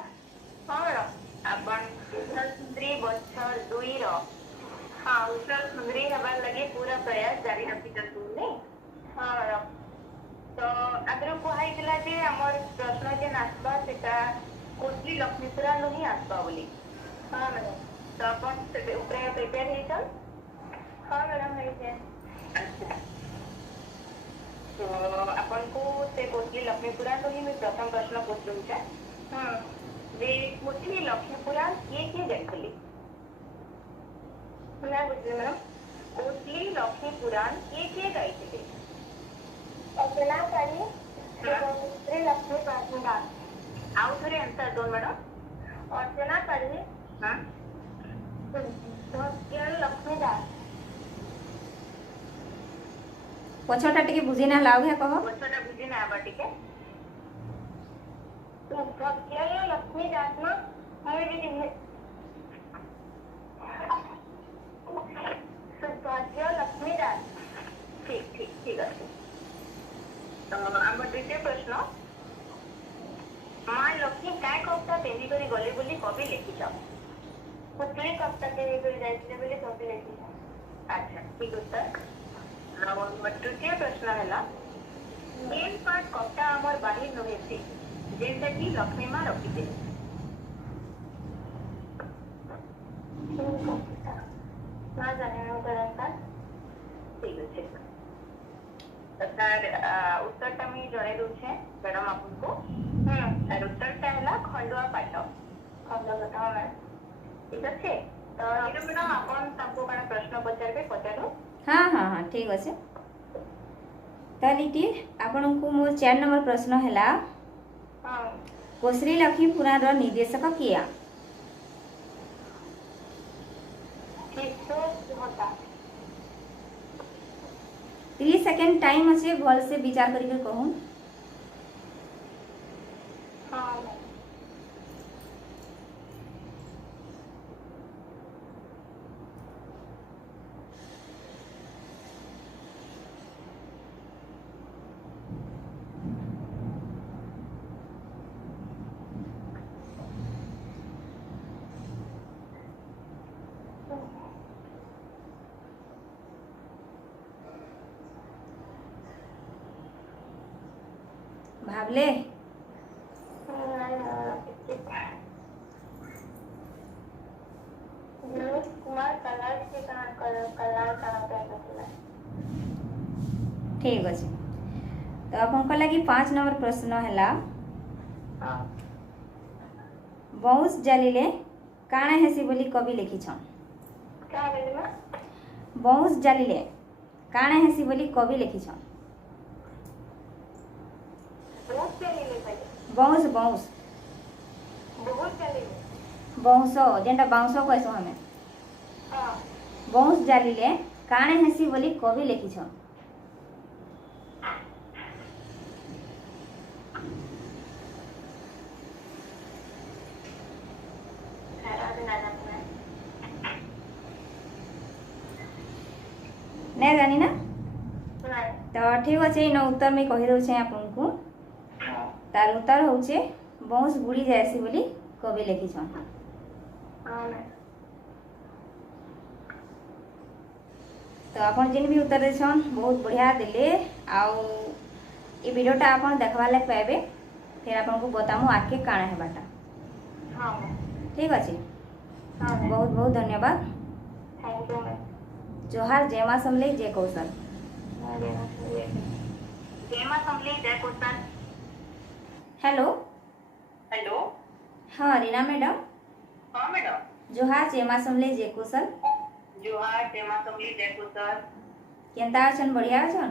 हाँ मैडम अपन उत्तर सुंदरी बच्चर 2 रो हाँ उत्तर सुंदरी हबार लगे पूरा प्रयास जारी रखी तुमने। हाँ मैडम तो आग्रह कहई दिला जे हमर प्रश्न जे नासबा सेटा कोसली लक्ष्मी पुराण नु ही आसबा बोली। हाँ मैडम तो अपन से ऊपर प्रिपेयर है चल। हाँ मैडम है जे। अच्छा तो अपन को से कोसली लक्ष्मी पुराण नु ही मैं प्रथम प्रश्न पूछलु छे। हां जे कोसली लक्ष्मी पुराण के देखली ना बुझले मैडम कोसली लक्ष्मी पुराण के गाइथिले अपना करी कोसली लक्ष्मी पुराण गा आउ थोड़े आंसर दो मैडम अर्चना करी। हां तो के लक्ष्मी दास पछटा टिके बुझी ना लाउ है कहो। पछटा बुझी ना आबा टिके तो के लक्ष्मी दास ना हमें भी सुभाग्य लक्ष्मी दास। ठीक ठीक ठीक है। तो आम द्वितीय प्रश्न କରି ଗଲେ ବୋଲି କବି ଲେଖିଛ। ପୁତ୍ରୀ କପ୍ତାକେ ନେଇକରି ଯାଇଥିଲେ ବୋଲି କବି ଲେଖିଛ। ଆଚ୍ଛା ଠିକ ଉତ୍ତର। ଆଉ ତୃତୀୟ ପ୍ରଶ୍ନ ହେଲା କେନ୍ ପାଠ କପ୍ତା ଆମର ବାହିର ନୁହେଁ ସେ ଯେନ୍ଟା କି ଲକ୍ଷ୍ମୀ ମା ରଖିଥିଲେ। ନା ଜାଣିନି ଉତ୍ତର। ଠିକ ଅଛି ତାର ଉତ୍ତରଟା ମୁଇଁ ଜଣେଇ ଦଉଛେ ମ୍ୟାଡାମ ଆପଣଙ୍କୁ। ତାର ଉତ୍ତରଟା ହେଲା ଖଣ୍ଡୁଆ ପାଠ। ଖଣ୍ଡୁଆ ପାଠ ଠିକ ଅଛି। ତ ନିରୁ ମ୍ୟାଡାମ ଆପଣ ତାଙ୍କୁ କାଣା ପ୍ରଶ୍ନ ପଚାରିବେ ପଚାରୁ। हाँ हाँ हाँ ठीक अच्छे। ताली टी आपनको मोर 4 नंबर प्रश्न हैला कोसरी लक्ष्मी पुराण रो निर्देशक किया। किसको होता 30 सेकंड टाइम अच्छे भल से विचार करके कहूँ। हाँ भावले कुमार कलर से कलर ठीक अच्छे। तो आपन लगी 5 नंबर प्रश्न हैला बौस जालिले काଣା हेसी बोली कवि लिखिछन। क्या बोलिना बौस जालिले काଣା हेसी बोली कवि लिखिछन। बहुत चलिले भाई बौस बौस बहुत चलिले बौस जेंटा बाउंस कहसो हमें हाँ बौस जालिले काଣା हेसी बोली कवि लिखिछन। नहीं जानी ना तो ठीक अच्छे इन उत्तर में कही दौचे आपको। तार उत्तर होचे बौस बुड़ी जाएसी बोली कवि लिखिछन। तो आपन जिन भी उत्तर देछन बहुत बढ़िया देले। आउ ये वीडियोटा आपन देखवा लाग पाइबे फिर आपन को बतामु आके काଣା हेबाटा। ठीक अच्छे बहुत बहुत धन्यवाद। Thank you ma'am. जोहार जय मां समले जय कौशल। जय मां समले जय कौशल। हेलो हेलो हाँ रीना मैडम हाँ मैडम जोहार जय मां समले जय कौशल। जोहार जय मां समले जय कौशल। केनता अछन बढ़िया अछन।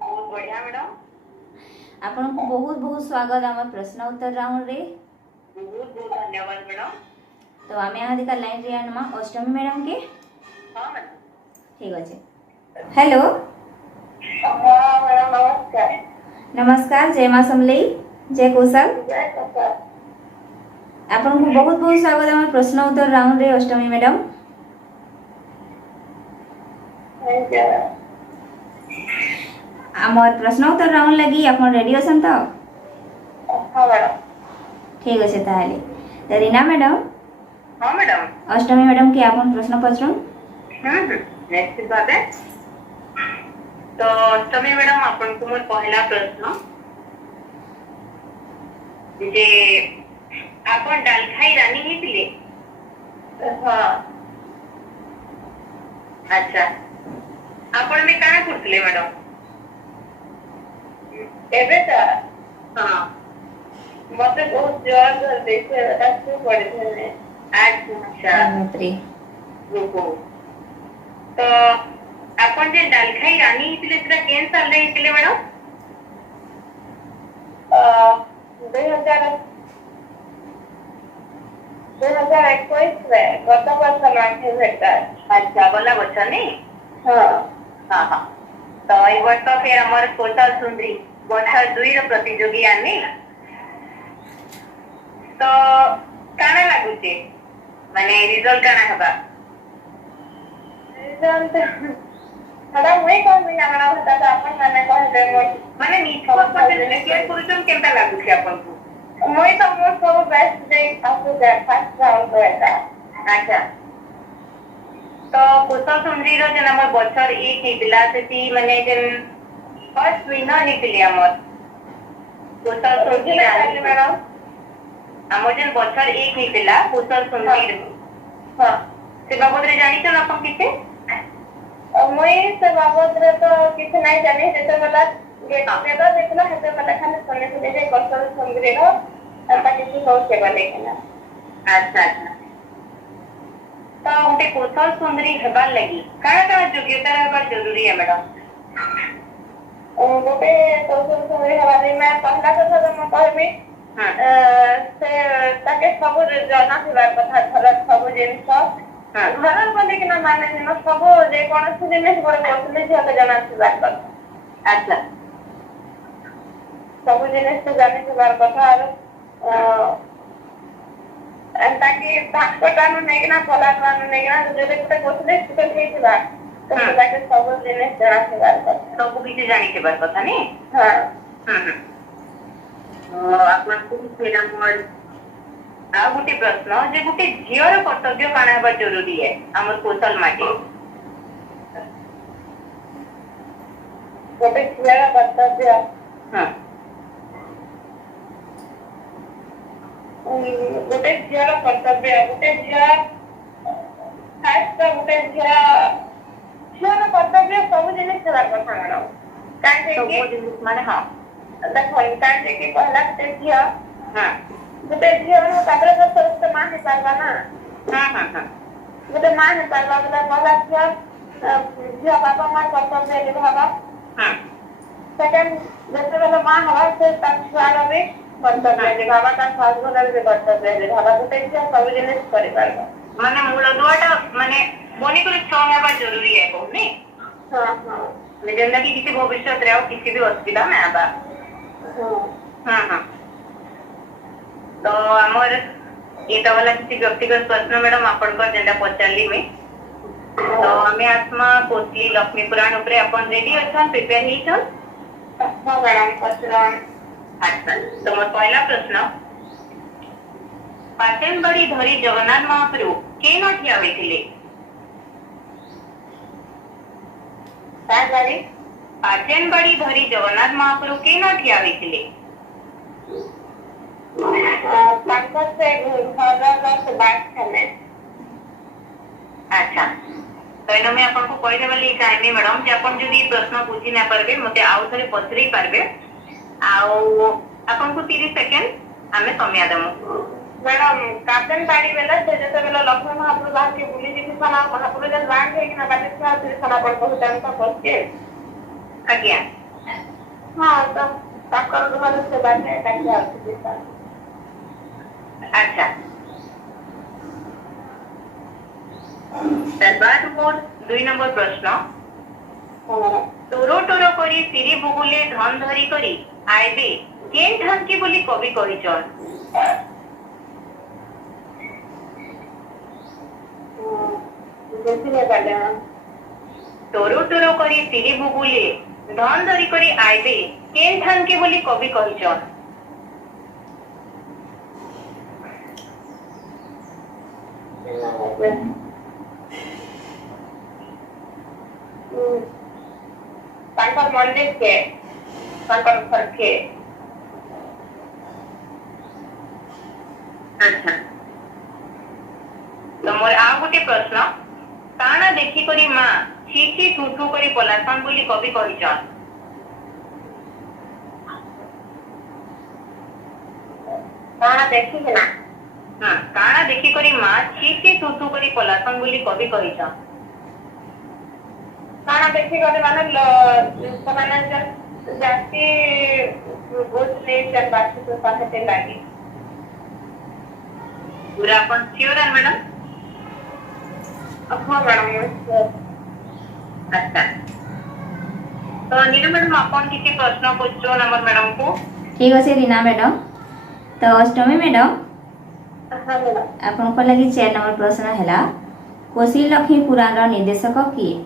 बहुत बढ़िया मैडम। आपन को बहुत बहुत स्वागत हमर प्रश्न उत्तर राउंड रे। बहुत बहुत धन्यवाद मैडम। तो आमे यहाँ दिखा लाइन रे आनमा अष्टमी मैडम के। हाँ मैडम ठीक अच्छे। हेलो हाँ मैडम नमस्कार। नमस्कार जय मां समले जय कौशल। जय कौशल। आपन को बहुत बहुत स्वागत हमर प्रश्न उत्तर राउंड रे अष्टमी मैडम। Thank you. हमर प्रश्न उत्तर राउंड लगी आपन रेडी अछन तो। हाँ मैडम। ठीक अच्छे ताले तो रीना मैडम हाँ मैडम। अष्टमी मैडम के आपन प्रश्न पचरन। निश्चित भावे। तो अष्टमी मैडम आपन को मोर पहला प्रश्न जे आपन डालखाई रानी हेतिले। हाँ अच्छा आपन में काना करथिले मैडम। एबे ता हाँ मते बहुत जोर जोर देखे अच्छे पड़े थे। अच्छा मित्री रुको तो आपन जे डालखाई रानी हेतिले सेटा केन साल रे हेतिले मैडम। 2021 रे गत वर्ष माठे भेटा। अच्छा गला वर्ष नहीं हाँ हाँ हाँ तो ये वर्ष तो फिर हमर कोशल सुंदरी वर्ष 2 रो प्रतियोगी आनी तो काना लागुचे माने रिजल्ट काना हबा। रिजल्ट हड़ा हुए कोन भी जाना होता तो अपन माने कहले माने निष्पक्ष प्रतिक्रिया करूछन केनता लागुचे आपन को। मुई तो मोर सब बेस्ट दे आसु जा फर्स्ट राउंड तो एटा अच्छा तो कुशल सुंदरी रो जन हमर बछर एक हेतिला सेती माने जन फर्स्ट विनर हेतिले हमर कुशल सुंदरी मैडम हमर जन बछर एक हेतिला कुशल सुंदरी हां से बाबत रे जानी तो अपन किसे मुई से बाबत रे तो किछ नहीं जानी जते वाला गेट पे देखला हेते वाला खाली सुने सुने जे कुशल सुंदरी रो आता किसी हो के वाले केना अच्छा अच्छा तो उनके कुशल सुंदरी हेबार लगी काना योग्यता हेबार जरूरी है मैडम गोटे कुशल सुंदरी हेबार मैं पहला कथा तो मैं कहबी से ताके सब जना थिबार कथा घर सब जिनिस घर बोले कि ना माने न सब जे कोनोसी जिनिस गोटे करथले जे के जना थिबार कथा अच्छा सब जिनिस तो जाने थिबार कथा ताकि भागपटानु नेगना फलानु नेगना जदे गोटे कोसले स्पेशल हेतिबा तो ताके सब जिनिस जना थिबार कथा सब किछि जानि थिबार कथा नि हां आपन को फेरा मोर आ गुटे प्रश्न जे गुटे झियर कर्तव्य काना हेबा जरूरी है हमर कौशल माटे गुटे झियर कर्तव्य हां गुटे झियर कर्तव्य गुटे झियर खास तो गुटे झियर कर्तव्य सब जिनिस हेबार कथा मैडम काहे सब जिनिस माने हां देखो इंसान जे कि पहला से झिया हां गुटे झिया न ताकरे तो सरस्त मां है पारबा ना हां गुटे मां है पारबा बला पहला झिया बाबा मां कर्तव्य निभावा हां सेकंड जैसे वाला मां हवा से तत्काल में कर्तव्य निभावा का साधन में कर्तव्य निभावा गुटे झिया सब जिनिस करि पारबा माने मूल दुआटा माने बनी को स्ट्रांग हेबा जरूरी है कोनी हां हां जेंदा कि किसी भविष्य रे किसी भी असुविधा ना आबा हां हां तो हमर एटा वाला किसी व्यक्तिगत प्रश्न मैडम आपण को जेंदा पचाली में तो हमें आत्मा कोटली लक्ष्मी पुराण ऊपर अपन रेडी अछन प्रिपेयर ही छन हां मैडम प्रश्न अच्छा तो मोर पहला प्रश्न पाचन बड़ी धरी जगन्नाथ महाप्रभु के न ठिया होइथिले सारी पाचन बड़ी धरी जगन्नाथ महाप्रभु के न ठिया होइथिले पंकज से घरला से बात करने अच्छा तो इनो में अपन को कहि देबली चाहिए मैडम जे अपन जदी प्रश्न पूछि ना परबे मते आउ थरे पछरी परबे आउ अपन को 30 सेकंड हमें समय देमु मैडम कापन बाड़ी बेला से जते बेला लक्ष्मण महाप्रभु बाहर के बुली जी सना महाप्रभु जन बांध के ना बाटे से फिर सना पर पहुंचन का पहुंचे आज्ञा हां तो ताकर घर से बात है ताकि आप अच्छा तबाद मोर 2 नंबर प्रश्न टोरो टोरो करी सिरी बुगुले धन धरी करी आइबे केन धन की बोली कवि कहिचन टोरो टोरो करी सिरी बुगुले धन धरी करी आइबे केन धन की बोली कवि कहिचन तांकर मंदिर के तांकर घर के अच्छा तो मोर आ गोटे प्रश्न काना देखि करी मां छी छी थू थू करी पलासन बोली कवि कहिचन काना देखि ना हां काना देखि करी मां छी छी थू थू करी पलासन बोली कवि कहिचन काना देखि करी माने समाना जाति बहुत ने चल बात से पाते लागी पूरा अपन श्योर है मैडम हाँ मैडम अच्छा तो नीरू मैडम अपन किसी प्रश्न पूछो नंबर मैडम को ठीक अच्छे रीना मैडम तो अष्टमी मैडम हाँ मैडम आपन को लगी 4 नंबर प्रश्न हैला कोसी लक्ष्मी पुराण रो निर्देशक किए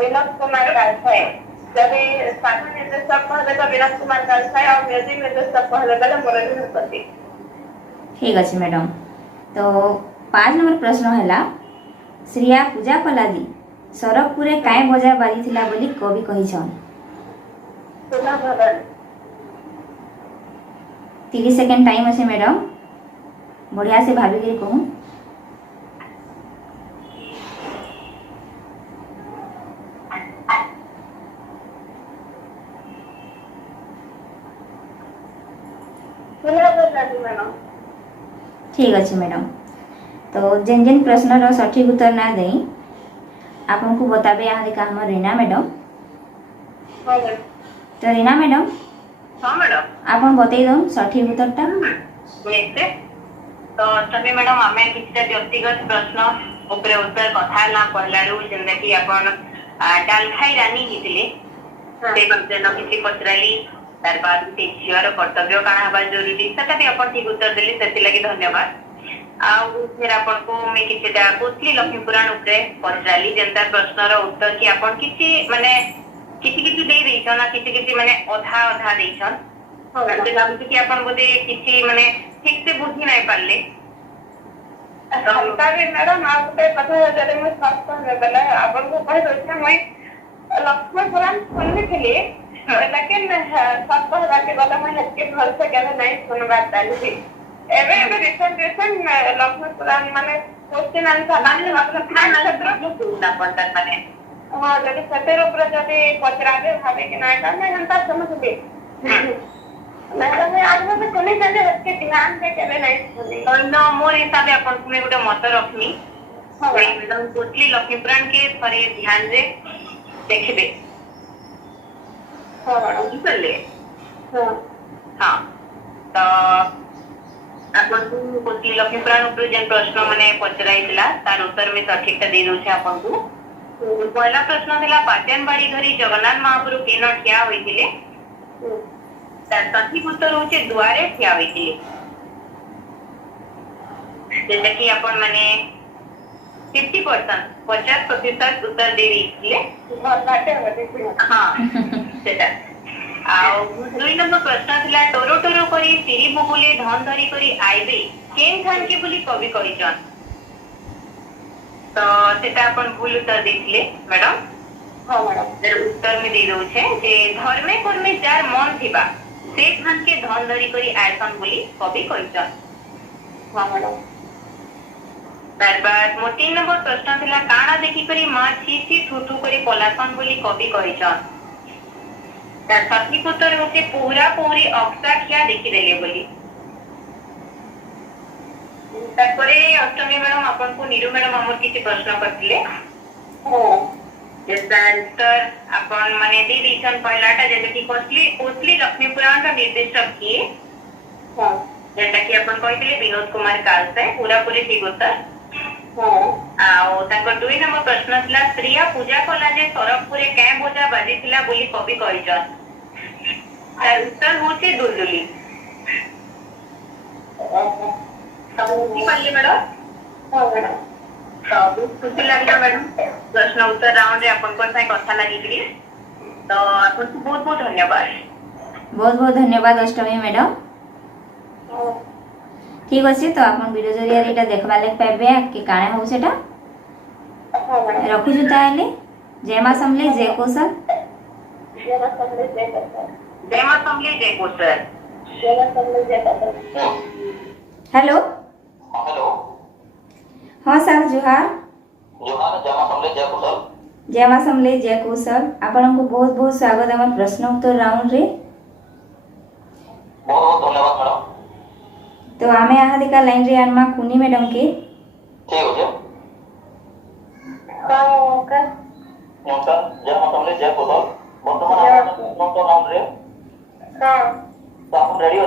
विनोद कुमार गायकवाड़ जब साधु निर्देशक कहले तो विराट कुमार कालसाय और म्यूजिक निर्देशक कहले तो मुरली धरपति। ठीक अच्छे मैडम। तो 5 नंबर प्रश्न है श्रिया पूजा कलादी सरकपुर काए बजा बाजी थिला बोली कवि कहिछन। सुना भवन 30 सेकेंड टाइम अच्छे मैडम, बढ़िया से भाभी के कहूँ। सुना भवन मैडम। ठीक अच्छे मैडम। तो जेन जेन प्रश्न सठिक उत्तर ना दे आपन को बताबे यहाँ देखा हम रीना मैडम। हाँ मैडम। तो रीना मैडम हाँ मैडम। आपन बतई दो सठिक उत्तरटा। निश्चय। तो तबे मैडम आमे किछटा व्यक्तिगत प्रश्न ऊपर उत्तर कथा ना पहलाडू जेंदा कि आपण डालखाई रानी हितले से बंजन किछि पचराली तार बाद से झियर कर्तव्य काना हबा जरूरी सेटा भी आपण ठीक उत्तर देली सेति लागि धन्यवाद। आउ फिर आपण को मैं किछटा कोथली लक्ष्मी पुराण ऊपर पचराली जेंदा प्रश्नर उत्तर कि आपण किछि माने किछि किछि दे दैछन ना किछि माने अधा अधा दैछन। से लाଗୁଛି कि आपण बोधे किछि माने ठीक से बुझी नहीं पारले। तबे मैडम आप पे कथा जरे मैं खास कर बेला आपण को कहि दोछ मैं लक्ष्मण पुराण सुनने के लिए लेकिन खास कहला के गला मैं हटके घर से केना नहीं सुनबा ताली एबे एबे रिसेंट लक्ष्मण पुराण माने क्वेश्चन आंसर माने मतलब खाना क्षेत्र जो सुनना पड़ता माने हां जब सतेर ऊपर जब पचराबे भाबे कि ना का मैं हंता समझ ले मैंने आज मैं सुनी जाने के ध्यान से केबे नहीं सुनी तो न मोर हिसाब अपन को मैं गोटे मत रखनी हां मैडम कोथली लक्ष्मी पुराण के थरे ध्यान से देखबे। हां मैडम चले। हां हां तो अपन को कोथली लक्ष्मी पुराण ऊपर जन प्रश्न माने पचराइतला तार उत्तर में सठिकटा दे दउ छे अपन को। पहला प्रश्न थिला पाटनबाड़ी घरी जगन्नाथ महाप्रभु केन ठिया होइतिले। सठिक उत्तर होचे द्वारे ठिया होइतिले। जैसे कि अपन माने 50% 50% उत्तर दे दिले बहुत बाटे होते। हां सेटा आउ दुई नंबर प्रश्न थिला टोरो टोरो करी सिरी बुबुले धन धरी करी आइबे केन खान के बोली कवि कहिछन। तो सेटा अपन भूल उत्तर देथिले मैडम। हां मैडम जर उत्तर में दे दउ छे जे धर्मे कर्मे जार मन थिबा से खान के धन धरी करी आयसन बोली कवि कहिछन। हां मैडम। तार बाद मो 3 नंबर प्रश्न थिला काना देखि करी मां छी छी ठुठु करी पलासन बोली कवि कहिछन। तार सठिक उत्तर होचे पूरा पूरी अक्सा खिया देखि देले बोली। तारपरे अष्टमी मैडम अपन को नीरू मैडम हमर किछि प्रश्न करथिले। हां जैसा उत्तर अपन माने दे दिसन पहलाटा जैसे कि कोथली लक्ष्मी पुराण का निर्देशक किए। हां जेटा कि अपन कहितले विनोद कुमार कालसाय पूरा पूरी ठीक उत्तर। हां आउ ताको 2 नंबर प्रश्न थिला श्रिया पूजा कला जे सरकपुरे काए बोजा बाजी थिला बोली कवि कहिछन। तार उत्तर होचे दुलदुली। समझी पाले मैडम। हां मैडम सब खुशी लागला मैडम प्रश्न उत्तर राउंड रे अपन को साइ कथा लागिकरी तो आपन को बहुत बहुत धन्यवाद। बहुत बहुत धन्यवाद अष्टमी मैडम। ठीक अछि तो आपन वीडियो जरिया एटा देखबा ले पाबे कि काणे हो सेटा। हां मैडम रखु छु ताले जय मां समले जय कौशल। जय मां समले जय कौशल। जय मां समले जय कौशल। जय मां समले जय कौशल। हेलो हेलो हाँ सर जुहार। जुहार जय मां समले जय कौशल। जय मां समले जय कौशल आपन को बहुत बहुत स्वागत हमर प्रश्न उत्तर राउंड रे। बहुत बहुत धन्यवाद मैडम। तो आमे यहाँ दिका लाइन रे आनमा कुनी मैडम के ठीक हो जे का नमस्कार जय मां समले जय कौशल वर्तमान आपण प्रश्न राउंड रे। हां तो आपण रेडी हो।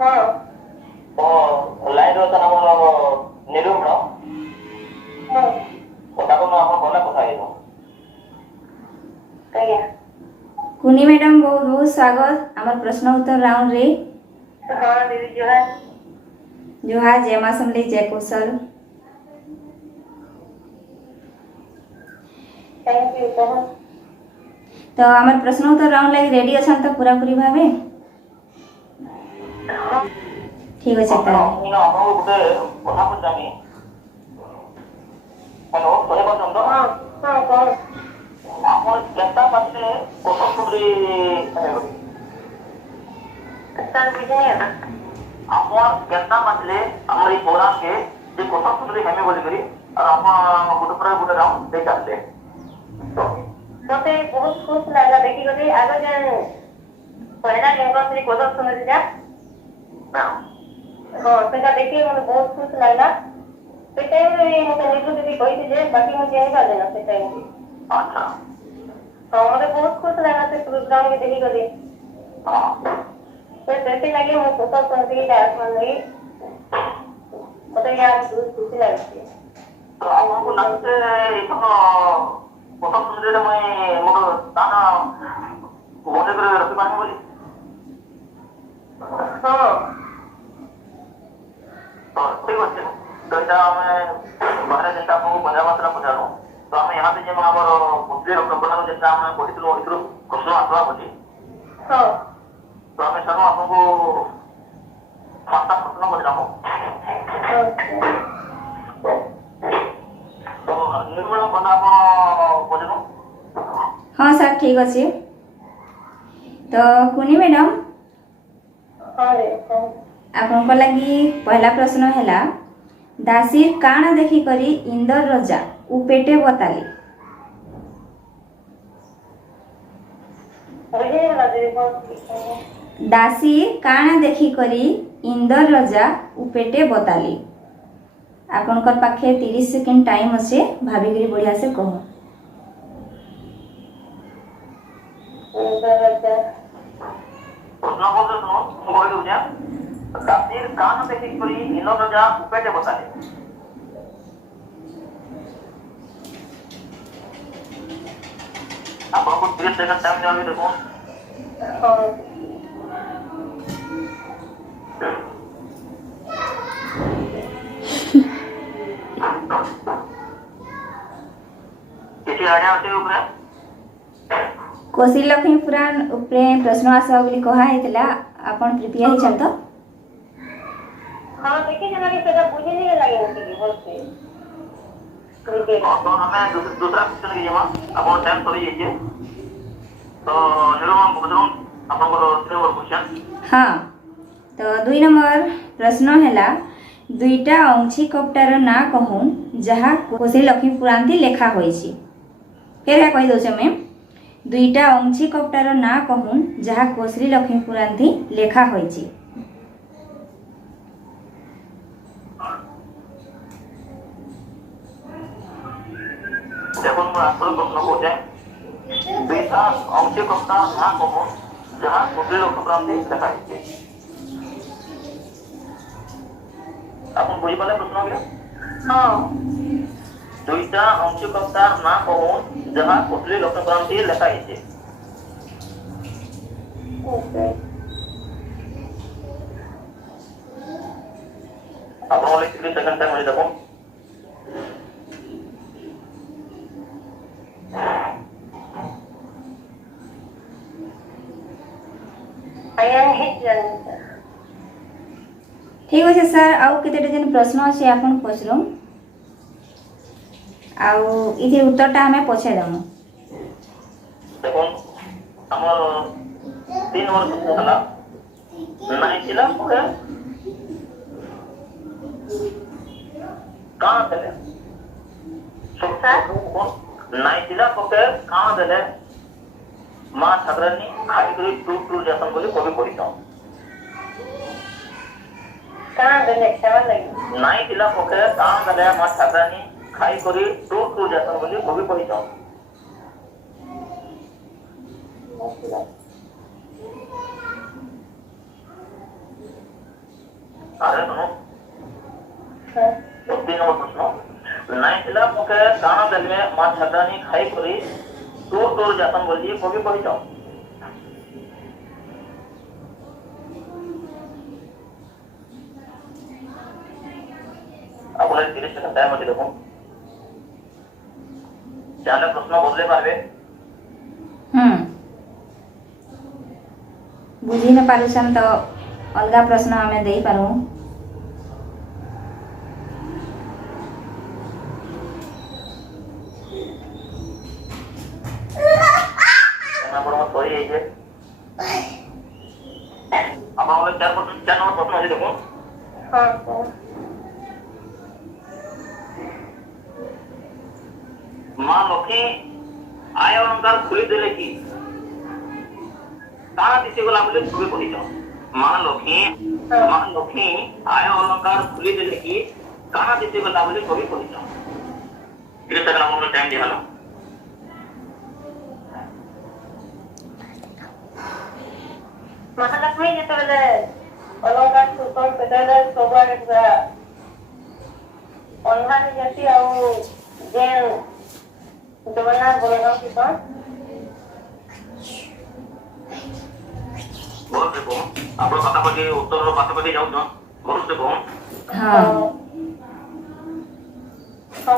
हां तो लाइन रो त हमर नीरू मैडम। हां तो ताको न आपण बोला कथा हे तो कहिया कुनी मैडम बहुत बहुत स्वागत हमर प्रश्न उत्तर राउंड रे। हां दीदी जोहार। जोहार जय मां समले जय कौशल। थैंक यू बहुत तो आमर प्रश्न उत्तर राउंड लगी रेडी अच्छा तो पूरा पूरी भावे ठीक अच्छे ଆପଣ ଆପଣଙ୍କୁ ଗୋଟେ କଥା ପଚାରିବି ହ୍ୟାଲୋ ଶୁଣିପାରୁଛନ୍ତି ତ ହଁ ହଁ କଣ ଆପଣ କେନ୍ତା ପାଖରେ କୋଷ ସୁନ୍ଦରୀ ସାର୍ ବୁଝିନି ହେଲା ଆପଣ କେନ୍ତା ପାଖରେ ଆମର ଏଇ ପ୍ରୋଗ୍ରାମକେ ଯେ କୋଷ ସୁନ୍ଦରୀ ହେମି ବୋଲିକରି ଆଉ ଆପଣ ଗୋଟେ ପରେ ଗୋଟେ ରାଉଣ୍ଡ ଦେଇ ଚାଲିଲେ ମତେ ବହୁତ ଖୁସି ଲାଗିଲା ଦେଖିକରି ଆଗ ଯେନ୍ ପହିଲା ଲିଙ୍ଗ ଶ୍ରୀ କୋଦ ସୁନ୍ଦରୀଟା ହଁ ସେଟା ଦେଖି ମତେ ବହୁତ ଖୁସି ଲାଗିଲା ସେ ଟାଇମରେ ମତେ ନିଜୁ ଦିଦି କହିଥିଲେ ବାକି ମୁଁ ଜାଣିପାରିଲି ନା ସେ ଟାଇମରେ ଆଚ୍ଛା ହଁ ମତେ ବହୁତ ଖୁସି ଲାଗିଲା ସେ ପ୍ରୋଗ୍ରାମକେ ଦେଖିକରି ହଁ ତ ସେଥିଲାଗି ମୁଁ କୋଦ ସୁନ୍ଦରୀଟା ଆସିବାର ଲାଗି ମତେ ୟାର ବହୁତ ଖୁସି ଲାଗୁଛି ତ ଆପଣଙ୍କୁ ଲାଗୁଛି ଏଥର କୋଷ ସୁନ୍ଦରୀରେ ମୁଇଁ ମୋର ସ୍ଥାନ ବନେଇ କରି ରଖିପାରିବି ବୋଲି ହଁ तो ठीक अच्छे तो এটা আমি বাহিরে যেটা আপনাকে পঞ্জাব মাত্রা পচারু তো আমি यहाँ से जब আমার মুসলিম প্রোগ্রাম যেটা আমি পড়িছিল ওইଥିରୁ ପ୍ରଶ୍ନ আসবা ବୋଲି ହଁ তো আমি ସାର୍ ଆପଣଙ୍କୁ ପାଞ୍ଚଟା ପ୍ରଶ୍ନ ପଚାରମୁ ତ ନିର୍ମଳ କଥା ଆପଣ ପଚାରୁ हाँ सर ठीक अच्छे तो कुनी मैडम ହଁ ରେ ହଁ आपन लगी पहला प्रश्न है दासीर काण देखिकरी इंदर रजा उपेटे बताली ବୁଝିନି ହେଲା ଦିଦି ବହୁତ दासीर काण देखिकरी इंदर रजा उपेटे बताली आपनकर पाखे 30 सेकंड टाइम अच्छे भाविकरी बढ़िया से कहो ପ୍ରଶ୍ନ ବୋଧେ ଶୁଣ ମୁଁ କହିଦେଉଛି ଦାସିର କାନ ଦେଖିକରି ଇନ ରଜା ଉପେଟେ ବସାଲେ ଆପଣଙ୍କୁ 30 ସେକେଣ୍ଡ ଟାଇମ୍ ଦିଆଯିବ ଦେଖୁନ୍ ହଁ କିଛି ଆଇଡ଼ିଆ ଅଛି ଉପରେ कोसी लक्ष्मी पुराण उपरे प्रश्न आसवा बोली कहा हेतला आपन प्रिपेयर हे चल तो ହଁ ଦେଖିଛି ଲାଗି ସେଟା ବୁଝିନି ଲାଗି ଟିକେ ଭଲସେ तो हमें दूसरा क्वेश्चन की जमा अपन टाइम सरी जाइए तो निरमण बुझरम आपनकर 3 नंबर क्वेश्चन हाँ तो 2 नंबर प्रश्न हैला दुईटा अंशी कप्टार ना कहून जहा कोसी लक्ष्मी पुराण थी लेखा होईची फिर है कहि दउछ मैं दुईटा अंशी कप्टार ना कहून जहा कोसरी लक्ष्मी पुराण थी लेखा होईची देखो मैं आंसर प्रश्न को जाए दुईटा अंशी कप्टा ना कहून जहां कोसरी लक्ष्मी पुराण थी लेखा है आपन बुझी पाले प्रश्न के ହଁ दुईटा अंशी कप्टा ना कहून जहां कोसरी लक्ष्मी पुराण थी लेखा है ଓକେ आपन वाले 3 सेकंड टाइम मिल देखो ଆଜ୍ଞା ହେଇ ଜାଣିଛି ठीक अच्छे सर आउ केतेटा जन प्रश्न अच्छे आपन पचरम आउ इथे उत्तरटा हमें पछे दमु देखो हमर 3 नंबर प्रश्न हला नहीं चिला पके कहां देले नहीं चिला पके कहां देले मां ठाकरानी खाली करी टू जैसन बोली कभी पढ़ितो କାଣା ଦେଲେ ଖାଇବା ଲାଗି नहीं चिला पके कहां देले मां ठाकरानी खाई करी टू जैसन बोली कभी पढ़ितो अरे सुनो ହଁ 3 नंबर प्रश्न नहीं चिला पके कहां देले मां ठाकरानी खाई करी टू जैसन बोली कभी पढ़ितो आपन 30 सेकंड टाइम अछि देखो जाने प्रश्न बदले पारबे बुझी न पारुछन तो अलगा प्रश्न आमे देई पारू। ଆପଣ ସରି ହେଇଛେ ଆପଣଙ୍କର 4 ନମ୍ବର ପ୍ରଶ୍ନ ଅଛି ଦେଖୁন। हाँ तो माँ लक्ष्मी आय अलंकार खुली देले कि काना दिसे गला बोले तुबे कहिछ। माँ लक्ष्मी आय अलंकार खुली देले कि काना दिसे गला बोले कवि कहिछ। धीरे तक हमर टाइम दिहलो। महालक्ष्मी ଯେତେବେଳେ ଅଲଙ୍କାର ସୁତମ ପେଟରେ ସବୁଆଡେ ପୁରା ଅନ୍ଧାର ହେଇଯାଉଛି ଆଉ ଯେନ୍ ଜଗନ୍ନାଥ ବଳରାମ କୀର୍ତ୍ତନ बहुत देखो आपण पाठापाठी उत्तर पाठापाठी जाऊ बहुत देखो हाँ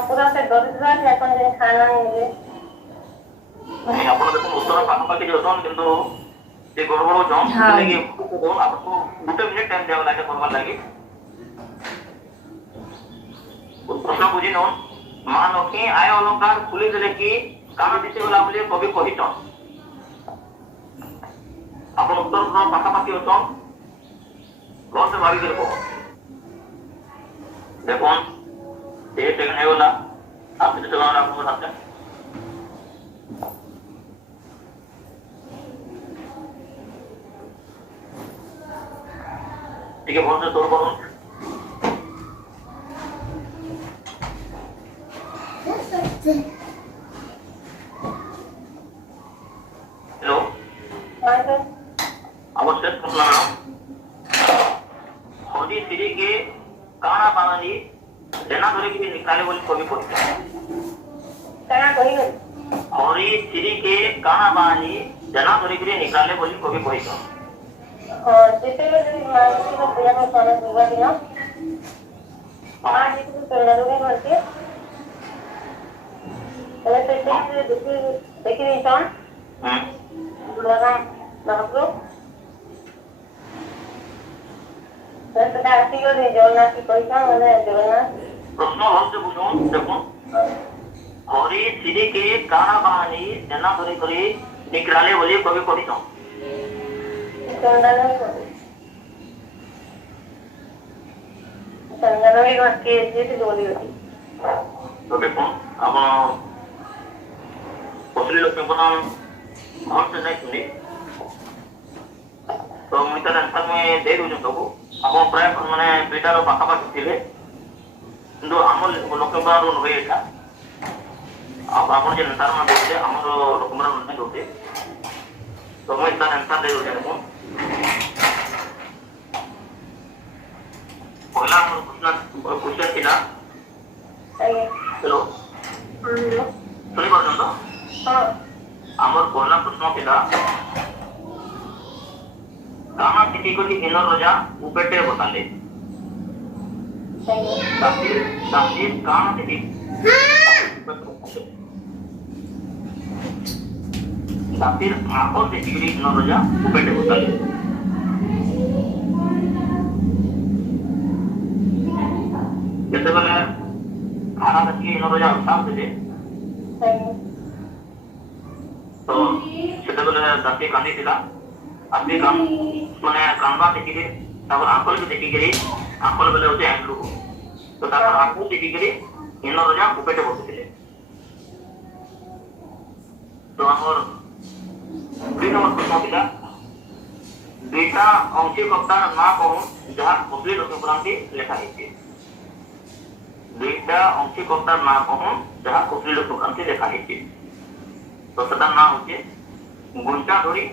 ପୁରା ସେ ଦରିଦ୍ର ଆପଣ ଯେ ଖାନା ନେଲେ आपण देखो उत्तर पाठापाठी जाऊ किंतु ये गड़बड़ हो जाऊं हाँ। लेकिन आपको गुटे मिनिट टाइम देवा लागे करवा लागे प्रश्न बुझी न माँ लक्ष्मी आय अलंकार खुली देले कि काना दिसे गला बोले कवि कहिछ। आपण उत्तर पाठापाठी होतो बहुत से भावी देखो देखो ये टेकने वाला आप कितने चलाना आपको बताते हैं ठीक है बहुत से तौर पर हेलो अवश्य प्रश्न हरी श्री के काना बाणाजी जेना धरे कि निकाले बोली कवि कहिछ। କାଣା କହିବେ हरी श्री के काना बाणाजी जेना धरे कि निकाले बोली कवि कहिछ। ଯେତେବେଳେ ମାଙ୍କ ପୂଜା ସ୍ଥାନ ଯିବା ଦିନ ମା ଯେତେବେଳେ ପ୍ରେରଣା ଘରକେ ଏବେ ସେଠି ଦେଖି ଦେଇଛନ୍ ବଳରାମ ମହାପ୍ରଭୁ ସେଟା ଆସିଗଲେ ଜଗନ୍ନାଥ କହିଛନ୍ ମାନେ ଜଗନ୍ନାଥ प्रश्न बहुत से पूछूं देखो हरी श्री के काना बाणाजी जेना धरे कि निकाले बोली कवि कहिछ। चंदन भी घरके जेते जोड़ी होती तो देखो आप कसली लोक नाम भल से नहीं सुनी तो मुझे तो आंसर में दे दूँ सबको आप प्राय मैंने दुईटार पाखापाखि थे किंतु आम लोक नुहे यहाँ आप आंसर मैं दे आम लोक नहीं दौते तो मुझे तार आंसर दे दूँ देखो पहला क्वेश्चन थिला हेलो सुनी पार्छन तो आमर पहला प्रश्न थिला काना टिकी कोली इनर रजा उपेटे बताले तासीर काना टिकी तासीर आको टिकी कोली इनर रजा उपेटे बताले ଯେତେବେଳେ ଖାନା ଦେଖି ଇନରଜା ଉତ୍ସାହ ଥିଲେ ତ ସେତେବେଳେ ଜାତି କାନ୍ଦିଥିଲା ଆସି ମାନେ କାନ୍ଦବା ଦେଖିକି ତାପରେ ଆଙ୍କଲ ବି ଦେଖିକିରି ଆଙ୍କଲ ବେଲେ ହଉଛି ଆଙ୍ଗୁଲକୁ ତ ତାପରେ ଆଙ୍କୁ ଦେଖିକିରି ଇନରଜା ଉପେଟେ ବସିଥିଲେ ତ ଆମର 2 ନମ୍ବର ପ୍ରଶ୍ନ ଥିଲା ଦୁଇଟା ଅଂଶୀ କପ୍ତାର ନାଁ କହୁଁ ଯାହା ମୁସଲି ଲକ୍ଷ୍ମୀପୁରାନ୍ତି ଲେଖା ହେଇଛି। दुईटा अंशी कप्तार ना कहूँ जहाँ कुशली लोकक्रांति लेखा है तो सेटार ना होचे गुंटा धरी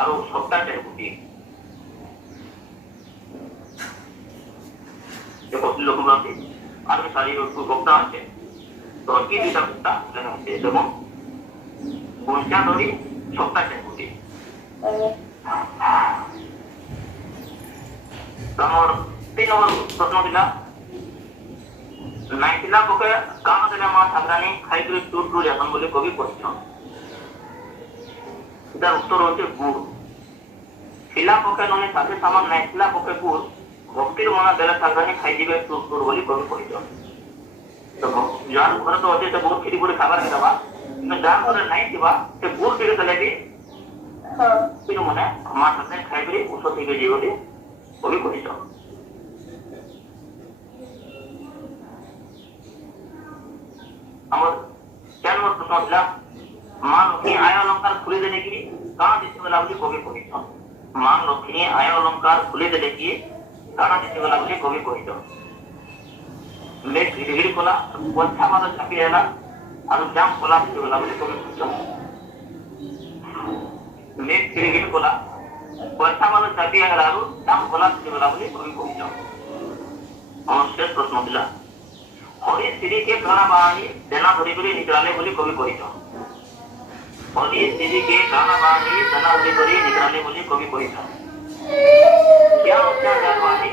और सप्ता टेरकुटी ये कुशली लोकक्रांति और सारी कप्ता আছে तो की दुईटा कप्ता लेखा है देखो गुंटा धरी सप्ता टेरकुटी तो हमर 3 नंबर प्रश्न दिला नाइटिला कोके काना देले मां ठाकरानी खाई कर टूट टूट जातन बोले कवि कहिछ। इधर उत्तर होचे गुड़ ଥିଲା ପକ୍ଷେ ନନି ସାଥେ ସାମାନ ନାଇଁ ଥିଲା ପକ୍ଷେ ଗୁର ଭକ୍ତିର ମନା ଦେଲେ ସାଙ୍ଗରେ ଖାଇଯିବେ ତୁର ତୁର ବୋଲି କବି କହିଛ ତ ଯାହାର ଘରେ ତ ଅଛି ସେ ବହୁତ କ୍ଷୀରି ପୁରୀ ଖାଇବାର ଦେବା କିନ୍ତୁ ଯାହାର ଘରେ ନାଇଁ ଥିବା ସେ ଗୁର ଟିକେ ଦେଲେ ବି କିନ୍ତୁ ମାନେ ମା ସାଥେ ଖାଇକରି ଔଷଧ ଟିକେ ଯିବ ବୋଲି କବି କହିଛ ଆମର ଚାର নম্বর প্রশ্ন ଥିଲା মা লক্ষ্মী আয় অলঙ্কার খুলে দেলে কি কাଣା দিতেবেলা বলি কবি কহিছ মা লক্ষ্মী আয় অলঙ্কার খুলে দেলে কি কাଣା দিতেবেলা বলি কবি কহিছ মেঘ ধীরে ধীরে কলা পঞ্চা মাদ চাপি ହେଲା আর জাম কলা দিতেবেলা বলি কবি কহিছ মেঘ ধীরে ধীরে কলা পঞ্চা মাদ চাপি ହେଲା আর জাম কলা দিতেবেলা বলি কবি কহিছ আমার শেষ প্রশ্ন ଥିଲା हरि श्री के गाना बाणी देना धरी करी निकलाले बोली कवि कहिछ हरि श्री के गाना बाणी देना धरी करी निकलाले बोली कवि कहिछ क्या क्या जानवानी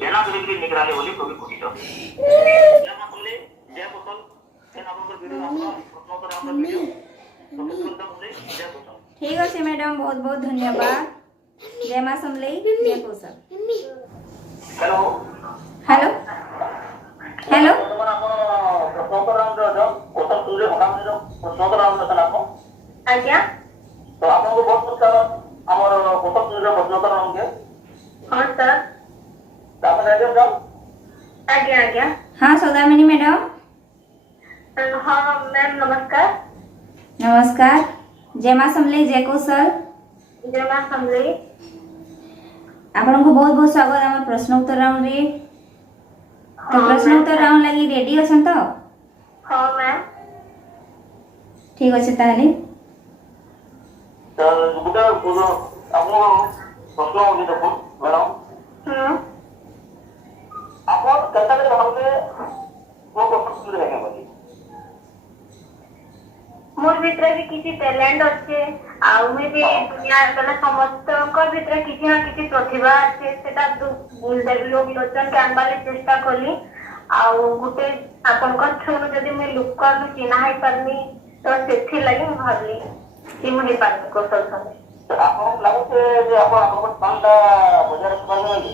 देना धरी करी निकलाले बोली कवि कहिछ जाना बोले जय बोतल से आपनकर वीडियो आपन प्रश्न करे आपन वीडियो तो बोले जय बोतल ठीक अछि मैडम बहुत बहुत धन्यवाद जय मां समलेई जय कौशल हेलो हेलो हेलो ଆଜ୍ଞା तो आपको बहुत प्रकार हमर कोटक सुरे प्रश्नोत्तर होंगे ହଁ ସାର୍ आप रेडियो जाओ ଆଜ୍ଞା ଆଜ୍ଞା हाँ सौदामिनी मैडम ହଁ ମ୍ୟାମ୍ ନମସ୍କାର नमस्कार जय मां समलेई जय कौशल ଜୟ ମା ସମଲେଇ आपन को बहुत बहुत स्वागत हमर प्रश्नोत्तर राउंड रे तो हाँ, प्रश्नोत्तर राउंड लगी रेडी अछन तो ହଁ ମ୍ୟାମ୍ ठीक अछि ताले तो गुटा आपको प्रश्न होगी देखो मैडम आप कैसा करे भावले वो कोटक सुरे है बोली मोर भितर भी किसी टैलेंट अच्छे आउ मैं भी दुनिया मतलब समस्त भितर किसी ना किसी प्रतिभा अच्छे सेटा डेवलप लोचन के आनबाले चेष्टा कली आउ गुटे आपनकर थ्रू जदी मैं लुक चिन्हा है पारनी तो सेथि लागि मैं भाबली कि मैं हे पारनी कौशल संगे तो आपको लागो जे आप आपको पांडा बाजार सुबाने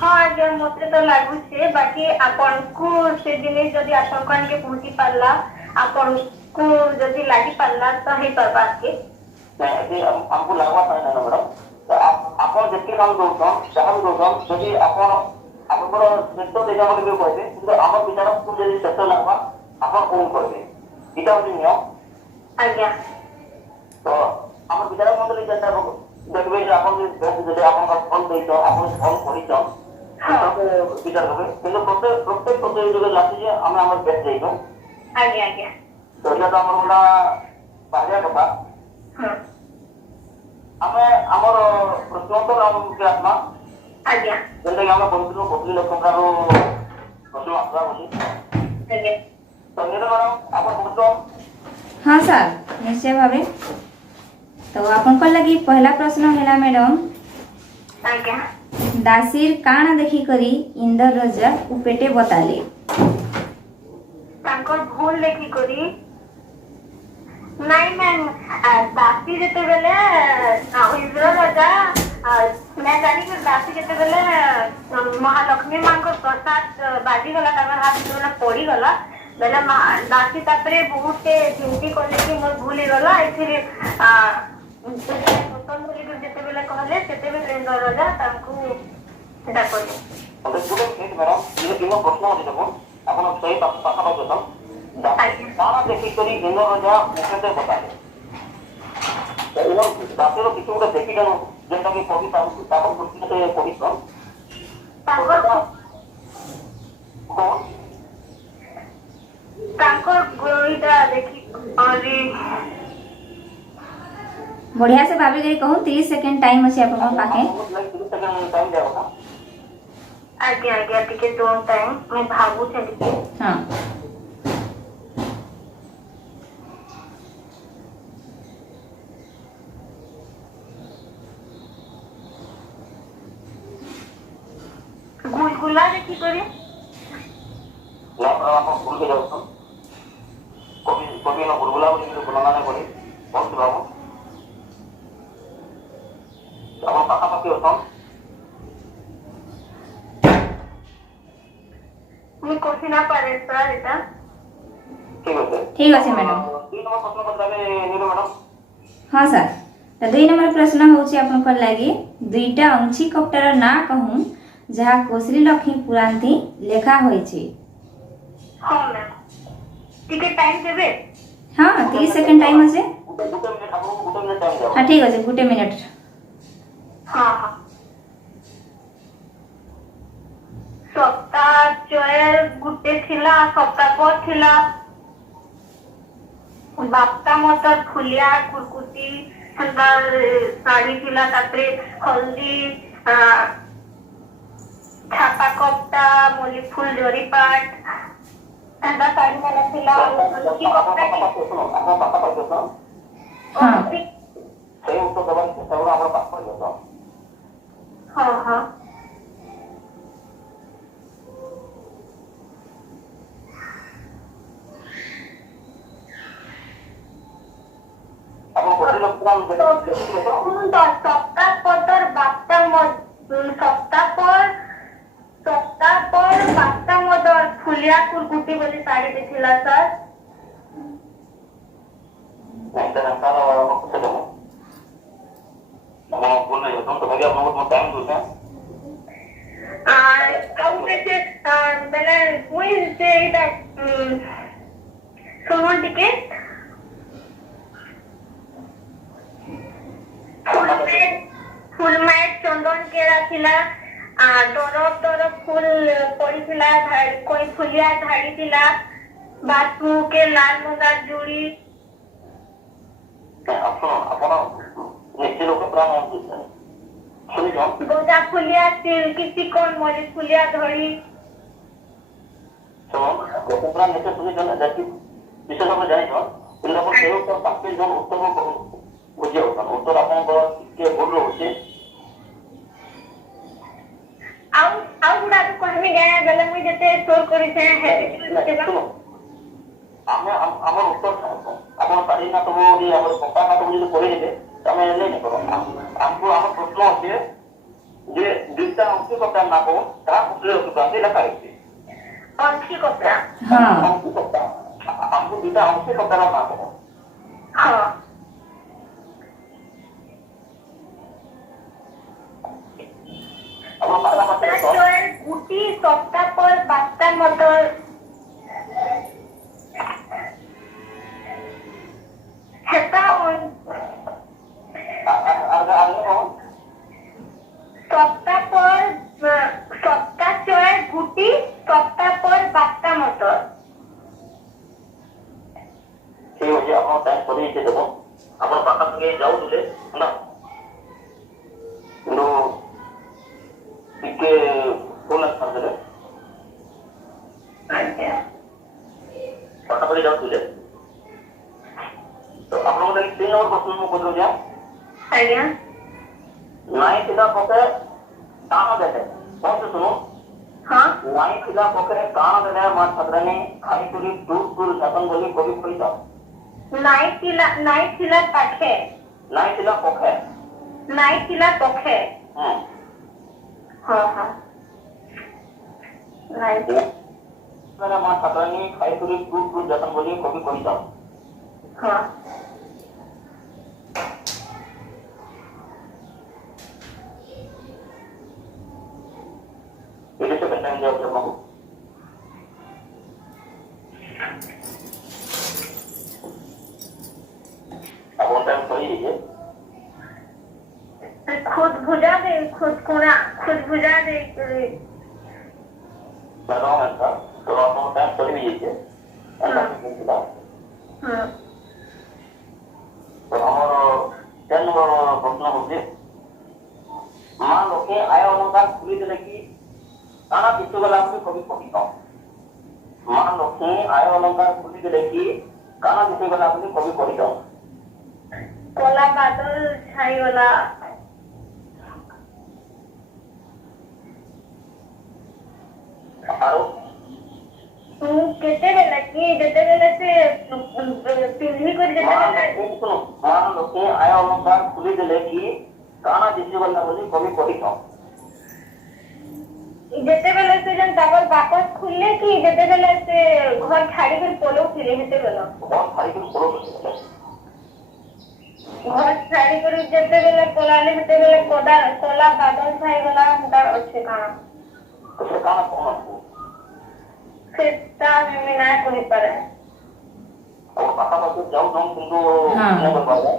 हाँ आज्ञा मते तो लागू छे बाकी आपन को से जिनिस जदी आपन के पहुंची पारला आपन को जदी लागि पारला तो हे परबा के यदि हमको लागवा था ना मैडम तो आप जेति काम दोछन जहां भी दोछन यदि आपन आपन नेतो देखा बोली भी कहबे কিন্তু আমার বিচার को যদি চেষ্টা লাগবা আপন কোন করবে এটা হচ্ছে নিয়ম आज्ञा তো আমার বিচার মধ্যে যেটা দেখবে যে আপন যদি আপন ফল দেইছ আপন ফল করিছ তাহলে বিচার হবে কিন্তু প্রত্যেক প্রতিযোগিতা লাগছে যে আমি আমার বেস্ট দেইছ आज्ञा आज्ञा তো এটা তো আমার ওটা বাজার কথা हाँ ଆମେ ଆମର ପ୍ରଶ୍ନୋତ୍ତର ଆମକୁ ଆତ୍ମା आज्ञा ଯେମିତି ଆମେ କହିଥିଲୁ କୋଟି ଲୋକଙ୍କର ପ୍ରଶ୍ନ ଆସିବା ବୋଲି आज्ञा ତ ନିର ମ୍ୟାଡ଼ାମ ଆପଣ କହୁଛ हाँ सर निश्चय भावे तो आपन को लगी पहला प्रश्न हैला मैडम आज्ञा दासीर काना देखी करी इंदर राजा उपेटे बताले तांकर भूल देखी करी नहीं मैम दासी जेते बेले इंद्र राजा मैं जानी कि दासी जेते बेले महालक्ष्मी मां को प्रसाद बाजी गला ताकर हाथ में पड़ी गला बेले दासी तापरे बहुत चिंती करले कि मोर भूल ही गला एथिरे प्रथम बोली जेते बेले कहले सेते बेले इंद्र राजा तांको सेटा करले ଗୋଟେ ମିନିଟ୍ ମ୍ୟାଡ଼ାମ ଇଏ କିନ ପ୍ରଶ୍ନ ଅଛି ଦେଖୁନ ଆପଣ ସେଇ ପାଖାପାଖି ଅଛନ୍ କାଣା ଦେଖିକରି ଇନ୍ଦ୍ର ରାଜା ମୁଖ୍ୟତଃ ବତାଲେ ଦାସର କିଛି ଗୋଟେ ଦେଖିଦେନୁ ଯେନ୍ଟା କି କବି ତାଙ୍କର ଦୃଷ୍ଟିରେ କହିଛନ୍ तांकर କଣ तांकर गोइटा देखी अरे बढ़िया से भाभी करी कहूं 30 सेकंड टाइम अछि आपन पाखे 30 सेकेंड टाइम देबा आज्ञा आज्ञा टिके दोन टाइम मैं भाबू छे टिके हाँ गुलगुला देखी करे ଆପଣ ଭୁଲକେ ଯାଉଛନ୍ କବି ନ ଗୁଲଗୁଲା ବୋଲି ବର୍ଣ୍ଣନା କରି କହୁଛି ବାବୁ ତ ପାଖାପାଖି ଅଛନ୍ ମୁଁ କହି ନା ପାରେ ସାର୍ ଏଟା ଠିକ୍ ଅଛି ଠିକ୍ ଅଛି ମ୍ୟାଡ଼ାମ୍। 2 ନମ୍ବର ପ୍ରଶ୍ନ ପଚାରିବେ ନିରୁ ମ୍ୟାଡ଼ାମ୍। हाँ सर तो 2 नंबर प्रश्न होची आपनकर लागि दुईटा अंशी कप्टार ना कहूँ जहाँ कोसली लक्ष्मी पुरांती लेखा होईची। ହଁ ମ୍ୟାମ୍ ଟିକେ ଟାଇମ୍ ଦେବେ हाँ 30 सेकंड टाइम আছে। ଗୋଟେ ମିନିଟ୍ ଆପଣଙ୍କୁ ଗୋଟେ ମିନିଟ୍ ଟାଇମ୍ ଦେବ हाँ ठीक আছে गुटे मिनिट। ହଁ ହଁ ସପ୍ତାହ ଚୟର ଗୋଟେ ଥିଲା ସପ୍ତାହ ଥିଲା ବାପା ମତର ଫୁଲିଆ କୁରକୁଟି ସେନ୍ତା ଶାଢୀ ଥିଲା ତାପରେ ହଳଦୀ ଛାପା କପଟା ମଲ୍ଲି ଫୁଲ ଜରି ପାଟ ସେନ୍ତା ଶାଢୀ ମାନେ ଥିଲା କି କପଟା କି ଆପଣ ପାଖାପାଖି ଅଛନ୍ हाँ ସେଇ ଉତ୍ତର ଦେବାର ଚେଷ୍ଟା କର ଆପଣ ପାଖାପାଖି ଅଛନ୍ ହଁ ହଁ ଆପଣ କୋଟି ଲକ୍ଷ ଦେଖିଥିଲେ ତ সপ্তাহ পর বাপ্তা সপ্তাহ পর বাপ্তা মদর ফুলিয়া কুরকুটি বলে শাড়ি দিছিলা স্যার ନାଇଁ ସାର୍ ତାର ସେଟା ମୁଁ ଆପଣ ଭୁଲ ନାହିଁ ଅଛନ୍ ତ ଭାଇ ଆପଣଙ୍କୁ ମୁଁ ଟାଇମ୍ ଦେଉଛେଁ আর আউটে যে বেলে মুই যে এটা শুনুন টিকে ফুলমায়ের চন্দন কেরা ଥିଲା তরফ ফুল পড়িଥିଲା কই ফুলিয়া ধাড়ি ଥିଲା বাথরুমকে লাল মন্দার জুড়ি ଆପଣ ନିଶ୍ଚିତ ରୂପେ ପୁରା ଶୁଣିଛନ୍ গোজা ফুলিয়া সিল্কি চিকন মলি ফুলিয়া ধড়ি ଶୁଣନ୍ ଗୋଟେ ପୁରା ନିଶ୍ଚୟ ଶୁଣିଛନ୍ ଯେତିକି ବିଶେଷ ଭାବରେ ଜାଣିଛନ୍ କିନ୍ତୁ ଆପଣ ସେ ଉତ୍ତର ପାଖରେ ଯୋଉ ଉତ୍ତର ବୁଝି ଯାଉଛନ୍ ଉତ୍ତର ଆପଣଙ୍କର ଟିକେ ଭୁଲ ରହୁଛି ଆଉ ଗୁଡାକ କହିମି ଗାଁ ବେଲେ ମୁଇ ଯେତେ ସ୍ଟୋର କରିଛେ ଆମେ ଆମର ଉତ୍ତର ଆପଣ ଶାଢୀ ନା ସବୁ ଆମର କପା ନା ସବୁ ଯଦି କହିଦେବେ ଆମେ ନେଇ କର ଆମକୁ ଆମର ପ୍ରଶ୍ନ ଅଛି ଯେ ଦୁଇଟା ଅଂଶୀ କପା ନା କହୁ ତାହା ପୁତ୍ରରେ ରଖିପାରନ୍ତି ଲେଖା ହେଇଛି অঞ্চি কপড়া हाँ ଅଂଶୀ କପା ଆମକୁ ଦୁଇଟା ଅଂଶୀ କପାର ନା କହୁ হ্যাঁ ଆପଣ ପାଖାପାଖି ଅଛନ୍ গুটি সপ্তাহ পর বাচ্চা মতর সেটা সপ্তাহ চয়ের গুটি সপ্তাহ পর বাচ্চা মতর ଠିକ ଅଛି ଆପଣ ଟାଇମ୍ ସରିଯାଇଛି ଦେବ ଆପଣ ପାଖାପାଖି ଯାଉଥିଲେ ହେଲା କିନ୍ତୁ ଟିକେ ଫୋନ ଆସିଥାନ୍ତେ ପାଖାପାଖି ଯାଉଥିଲେ ତ ଆପଣଙ୍କ ଲାଗି 3 ନମ୍ବର ପ୍ରଶ୍ନ ମୁଁ ପଚାରୁଛି ଆଜ୍ଞା ନାଇଁ ଥିଲା ପକେ କାଣ ଦେଲେ କହୁଛୁ ଶୁଣୁ ହଁ ନାଇଁ ଥିଲା ପକେ କାଣ ଦେଲେ ମା ଛାତ୍ରାଣୀ ଖାଇକରି ଟୁର ଶାସନ ବୋଲି କବି କହିଥାଉ নাই ଥିଲା পাখে ନାଇଁ ଥିଲା ପଖେ নাই ଥିଲା পখে ହଁ হ্যাঁ হ্যাঁ নাই ମା ଛାତ୍ରାଣୀ ଖାଇକରି ଟୁର ଶାସନ ବୋଲି କବି କହିଥାଉ হ্যাঁ ଏଠି ସେ ଟାଇମ୍ ଦିଆଯାଉଛି ଆପଣଙ୍କୁ ଆପଣ ଟାଇମ୍ ସରିଯାଇଛି खुद भुजा दे खुद भुजा दे ମ୍ୟାଡ଼ାମ ଆନ୍ସର ତ ଆପଣଙ୍କ ଟାଇମ୍ ସରିଯାଇଛି ତ ଆମର 10 ନମ୍ବର ପ୍ରଶ୍ନ ହଉଛି ମା ଲୋକେ ଆୟ ଅନୁସାର ଖୋଲିଦେଲେ କି କାଣା ଦିଶୁଗଲା ବୋଲି କବି କହିଥାଉ ମା ଲୋକେ ଆୟ ଅନୁସାର ଖୋଲିଦେଲେ କି କାଣା ଦିଶୁଗଲା ବୋଲି କବି କହିଥାଉ কলা বাদল ছাইগলা ଆଉ କେତେବେଳେ କି ଯେତେବେଳେ ସେ ପିନ୍ଧି କରି ଯେତେବେଳେ ମା ଲୋକେ ଆୟ ଅନୁସାର ଖୋଲିଦେଲେ କି କାଣା ଦିଶିଗଲା ବୋଲି କବି କହିଛ। ଯେତେବେଳେ ସେ ଯେନ୍ ତାଙ୍କର ବାକସ ଖୁଲେ କି ଯେତେବେଳେ ସେ ଘର ଛାଡିକରି ପଳଉଥିଲେ ସେତେବେଳେ ଘର ଛାଡ଼ିକରି ପଳଉଥିଲେ। ଘର ଛାଡିକରି ଯେତେବେଳେ ପଳାଲେ ସେତେବେଳେ କଲା ବାଦଲ ଛାଇଗଲା ସେଟା ଅଛି କାଣା ସେ କାଣା କହନ୍ତୁ ସେଟା ମୁଁ ନାଇଁ କହିପାରେ। ଆଉ ପାଖାପାଖି ଯାଉଛନ୍ କିନ୍ତୁ ହଁ। ନାଇଁ କରିପାରିବା।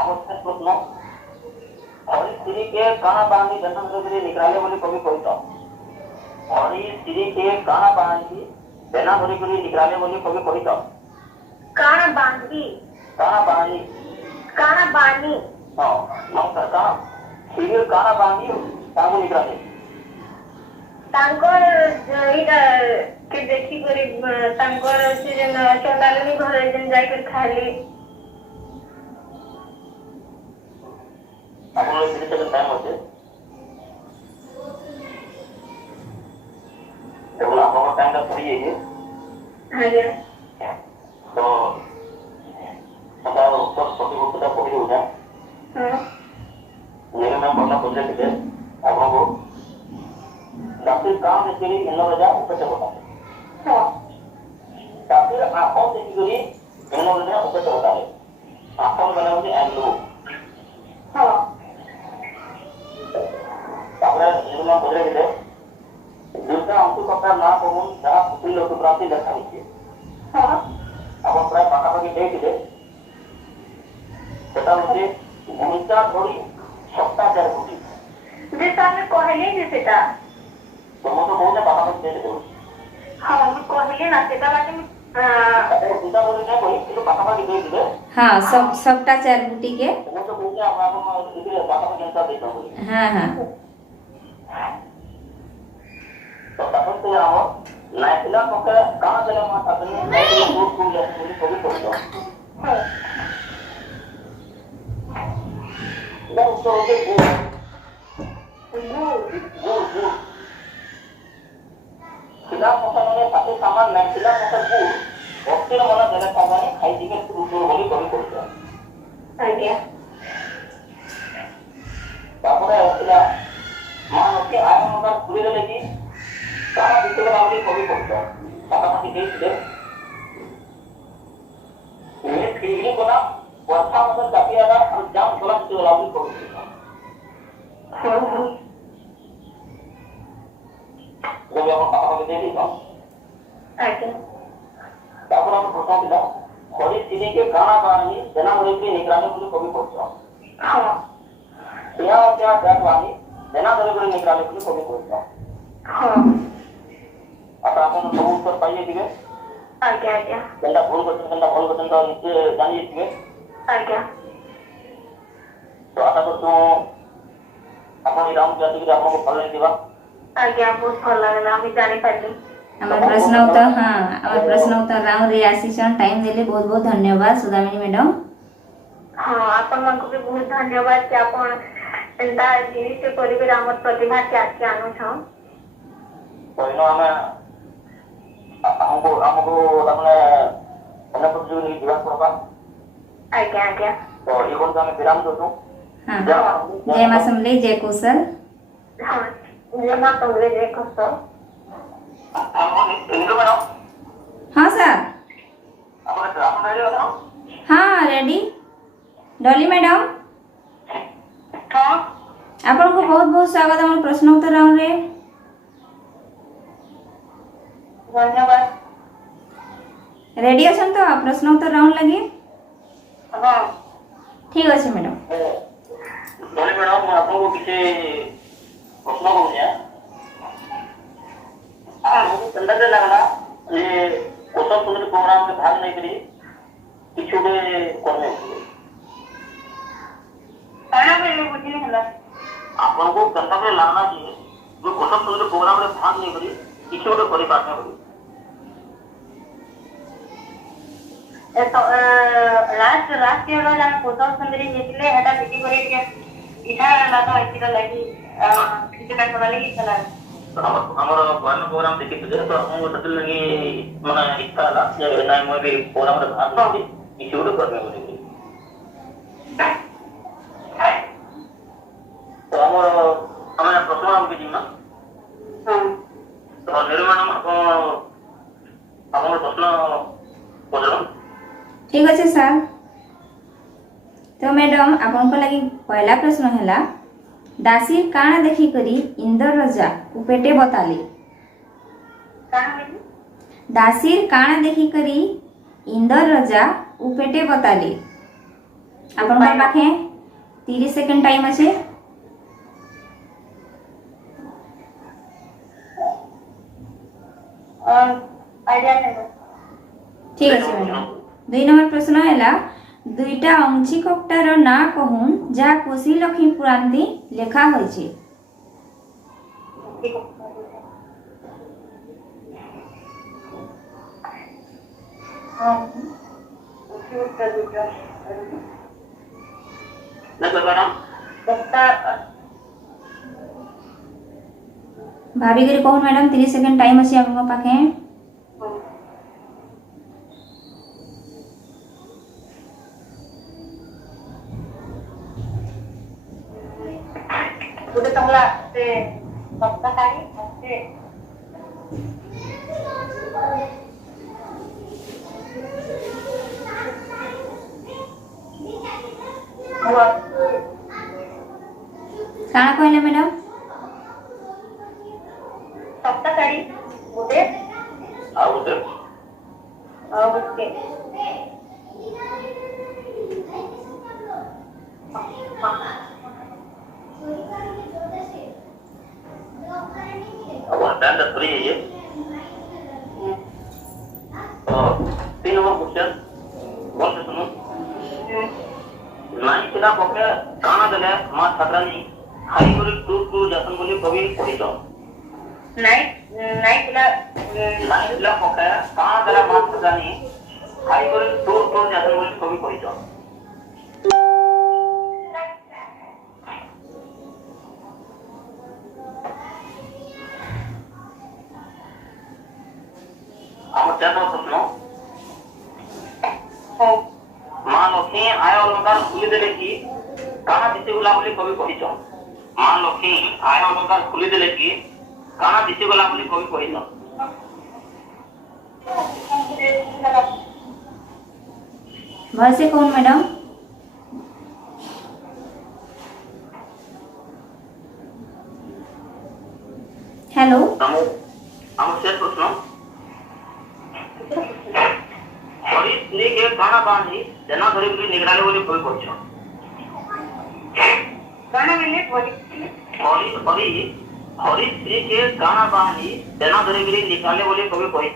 ଆମର ସେ ପ୍ରଶ୍ନ हरी सिरी के काना बांधी जन्म धरी निकाले बोली कवि कहता। हरी सिरी के काना बांधी जन्म धरी निकाले बोली कवि कहता। काना बांधी काना बांधी काना बानी हाँ नमस्कार काना सिरी काना बांधी तांगो निकाले ତାଙ୍କର ଏଇଟା କେ ଦେଖିକରି ତାଙ୍କର ସେ ଯେନ୍ ଚଣ୍ଡାଲୁନି ଘରେ ଯେନ୍ ଯାଇକରି ଖାଇଲେ ଆପଣଙ୍କର 30 ସେକେଣ୍ଡ ଟାଇମ୍ ଅଛି। ଦେଖୁନ ଆପଣଙ୍କର ଟାଇମ୍ଟା ସରିଯାଇଛି ଆଜ୍ଞା ତ ତାର ଉତ୍ତର ସଠିକ ଉତ୍ତରଟା କହିଦେଉଛେ। मेरे नाम पढ़ना पूछे थे आपको ताकि काम देखिए इन रजा उपटे होता है ताकि आंखों देखिए इन रजा उपटे होता है आंखों बना हुआ है एंगलो ताकि इन नाम पूछे थे दूसरा अंकुर कपड़ा ना कौन जहाँ कुछ लोग प्राप्ति देखा नहीं अपन प्राय पाखापाखि देखिए सेटा होते गुणिता थोड़ी सप्ताह 4 फुटी যেটা আমি কহিলি যে সেটা ତମର ତ କହୁଛ ପାଖାପାଖି ଦେଇତେ କହୁଛି ହଁ ମୁଁ କହିଲି ନା ସେଟା ବାକି ଦୁଇଟା ବୋଲି ନାଇଁ କହି କିନ୍ତୁ ପାଖାପାଖି ଦେଇଥିଲେ हाँ सबटा 4 बुटी के ତମର ତ କହୁଛ ଆପଣ ଦେଖିଲେ ପାଖାପାଖି ହିସାବ ଦେଇଛ ବୋଲି हाँ हाँ ତ ତାପରେ ସେ ଆମ ନାଇଥିଲା ପକେ କାଣା ଦେଲେ ମା ତାପରେ ନାଇଥିଲା ବହୁତ କମ ଯାଏ ବୋଲି କବି କହିଛ ନା ଉତ୍ତର ହଉଛି ଗୁଡ଼ ଥିଲା ପକାମାନେ ତାକୁ ସାମାନ ନାହିଁ ଥିଲା ପକା ଗୁଡ଼ ଭକ୍ତିର ମନ ଦେଲେ ସାମାନେ ଖାଇଯିବେ ଉତ୍ତର ବୋଲି କବି କହିଛ ଆଜ୍ଞା ତାପରେ ଥିଲା ମା ଲୋକେ ଆୟ ମଗାର ପୁରୀ ଦେଲେ କି କାଣା ବିଷୟରେ ବୋଲି କବି କହିଛ ପାଖାପାଖି ଦେଇଥିଲେ ଠିକରି କଲା ବର୍ଷା ମଧ୍ୟ ଚାପିଆଟା ଆଉ ଜାମ୍ କଲା କିଛି ଗଲା ବୋଲି କବି ଯଦି ଆପଣ ପାଖାପାଖି ଦେଇଦେଇଛ ଆଜ୍ଞା ତାପରେ ଆମେ ପ୍ରଶ୍ନ ଥିଲା ଖରି ଚିନିକେ କାଣା ବାଣୀ ଜେନା ଧରିକି ନିଗ୍ରାମୀ ବୋଲି କବି କହିଛ ହଁ ଏହା ଅଧ୍ୟାୟ ବ୍ୟାଗ ବାଣୀ ଜେନା ଧରିକି ନିଗ୍ରାମୀ ବୋଲି କବି କହିଛ ହଁ ଆଚ୍ଛା ଆପଣ ସବୁ ଉତ୍ତର ପାଇଯାଇଥିବେ ଆଜ୍ଞା ଆଜ୍ଞା ଯେନ୍ଟା ଭୁଲ କରିଛନ୍ତି ଯେନ୍ଟା ଭଲ କରିଛନ୍ତି ତ ନିଜେ ଜାଣିଯାଇଥିବେ ଆଜ୍ଞା ତ ଆଶା କରୁଛୁ ଆପଣ ଏଇ ରାଉଣ୍ଡ ଆସିକିରି ଆପଣଙ୍କୁ ଭଲ ଲାଗିଥିବା ଆଜ୍ଞା ବହୁତ ଭଲ ଲାଗିଲା ଆମେ ଜାଣିପାରିଲି हमारे प्रश्न उत्तर हाँ हमारे प्रश्न उत्तर राउंड रे आसीछन टाइम देले बहुत बहुत धन्यवाद सुदामिनी मैडम ହଁ ଆପଣମାନଙ୍କୁ ବି ବହୁତ ଧନ୍ୟବାଦ କି ଆପଣ ଏନ୍ତା ଜିନିଷ କରିକିରି ଆମର ପ୍ରତିଭା କେ ଆଗକେ ଆଣୁଛନ୍ କହିଲ ଆମେ ଆମକୁ ତାମାନେ ଅନ୍ୟ ପ୍ରତିଯୋଗୀ ଯିବାକୁ ପଡବା ଆଜ୍ଞା ଆଜ୍ଞା ତ ଏ ବର୍ଷ ଆମେ ବିରାମ ଦଉଛୁ हाँ जय मां समले जय कौशल ହଁ ଜମା ତମରେ ଯେ କଷ୍ଟ ମ୍ୟାଡ଼ାମ हाँ सर ଆପଣ ରେଡି ଅଛ हाँ रेडी डॉली मैडम ହଁ आपको बहुत बहुत स्वागत हमारे प्रश्न उत्तर राउंड रे ଧନ୍ୟବାଦ रेडी अछन तो आप प्रश्न उत्तर राउंड लगी ହଁ ठीक अच्छे मैडम ଧନ୍ୟ ମ୍ୟାଡ଼ାମ ମୁଁ ଆପଣଙ୍କୁ କିଛି ପ୍ରଶ୍ନ କରୁଛେ ଆମକୁ କେନ୍ତାକେ ଲାଗଲା ଯେ କୌଶଳ ସୁନ୍ଦରୀ ପ୍ରୋଗ୍ରାମରେ ଭାଗ ନେଇକରି କିଛି ଗୋଟେ କର୍ମେ କାଣା କହିଲେ ବୁଝିନି ହେଲା ଆପଣଙ୍କୁ କେନ୍ତାକେ ଲାଗଲା ଯେ ଯୋଉ କୌଶଳ ସୁନ୍ଦରୀ ପ୍ରୋଗ୍ରାମରେ ଭାଗ ନେଇକରି କିଛି ଗୋଟେ କରିପାରବେ ବୋଲି ଲାଷ୍ଟ ଇୟର ଆମେ କୌଶଳ ସୁନ୍ଦରୀ ହେଇଥିଲେ ହେଟା ଦେଖି କରି ଟିକେ ଇଚ୍ଛା ହେଲା ତ ଏଥିର ଲାଗି କିଛି କାମ କଲା ଲାଗି ଇଚ୍ଛା ଲାଗଲା ଆମର ଗାନ ପ୍ରୋଗ୍ରାମ ଦେଖିଥିଲେ ତ ଆମକୁ ସେଥିଲାଗି ମାନେ ଇଚ୍ଛା ହେଲା ଯେ ନାଇଁ ମୁଁ ବି ପ୍ରୋଗ୍ରାମରେ ଭାଗ ନେବି କିଛି ଗୋଟେ କରିବେ ବୋଲି। ତ ଆମେ ପ୍ରଶ୍ନ ଆମକୁ ଯିବା ତ ନିର୍ମାଣ ଆପଣଙ୍କର ପ୍ରଶ୍ନ ପଚାର। ठीक अच्छे सर। तो मैडम आपन लगी पहला प्रश्न है दासी काण देखी करी इंद्र राजा उपेटे बताले। दासीर काण देखी करी इंद्र राजा उपेटे बताले। आपन पाखे 30 सेकंड टाइम अच्छे। ठीक अच्छे मैडम। 2 नंबर प्रश्न है दुईटा अंशी कप्टार ना कहून जहाँ कोशी लक्ष्मी पुरांती लेखा होइछे। भाभी करी कहून मैडम 30 सेकंड टाइम अच्छे आपन पाखे। Udah tenggelam se sopta kali se काना कहले मैडम सप्ता करी उदे आउट ओके अब स्टैंड 3 है ये। तो 3 नंबर क्वेश्चन बोल से सुनो। नाई पिला पके काना देले मा छात्रानी हाई करे टू जसन बोली कवि कहितो। नाई पिला पके काना देले मा छात्रानी हाई करे टू जसन बोली कवि कहितो। আমার চারটা প্রশ্ন মা লক্ষ্মী আয় অলঙ্কার খুলে দেলে কি কানা দিশিগুলা বলে কবি কহিছ। মা লক্ষ্মী আয় অলঙ্কার খুলে দেলে কি কানা দিশিগুলা বলে কবি কহিছ। घर से कौन मैडम। हेलो আমার শেষ প্রশ্ন हरी स्त्री के काना बांधी जना धरी बुली निगराले बोली कोई कहिछ। गाना मिले बोली हरी स्त्री के काना बांधी जना धरी बुली निगराले बोली कोई कहिछ।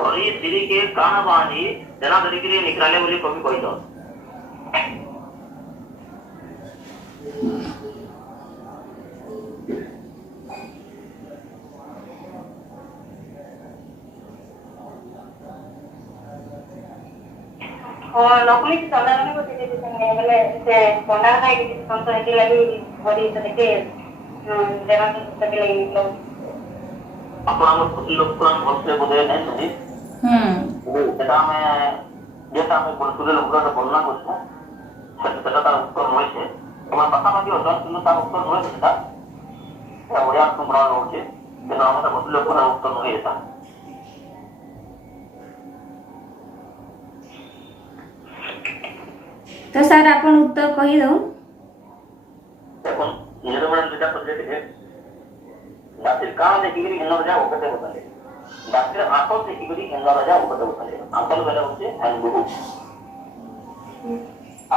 हरी स्त्री के काना बांधी जना धरी बुली निगराले बोली कोई कहिछ। और लक्ष्मी की संधान को दे देते हैं मतलब से कोंडा का एक संतो के लगी बड़ी तरह के जगह के लगी लोग अपन हम कुछ लोग पुरान भोसले बोले नहीं সেটা আমি যেটা আমি বলছিল লোকটা বলনা করছে সেটা তার উত্তর হয়েছে তোমার পাশাপাশি হতো কিন্তু তার উত্তর হয়েছে সেটা ওরা তোমরা হচ্ছে কিন্তু আমাদের বলছিল লোকটার উত্তর হয়েছে। तो सर अपन उत्तर कही दो। এখন নির্মাণ যেটা করতে গেলে দাসের কান দেখি গিয়ে ইন্দ্র রাজা ওপরে বসালে দাসের আসল দেখি গিয়ে ইন্দ্র রাজা ওপরে বসালে আসল বেলা হচ্ছে বহু।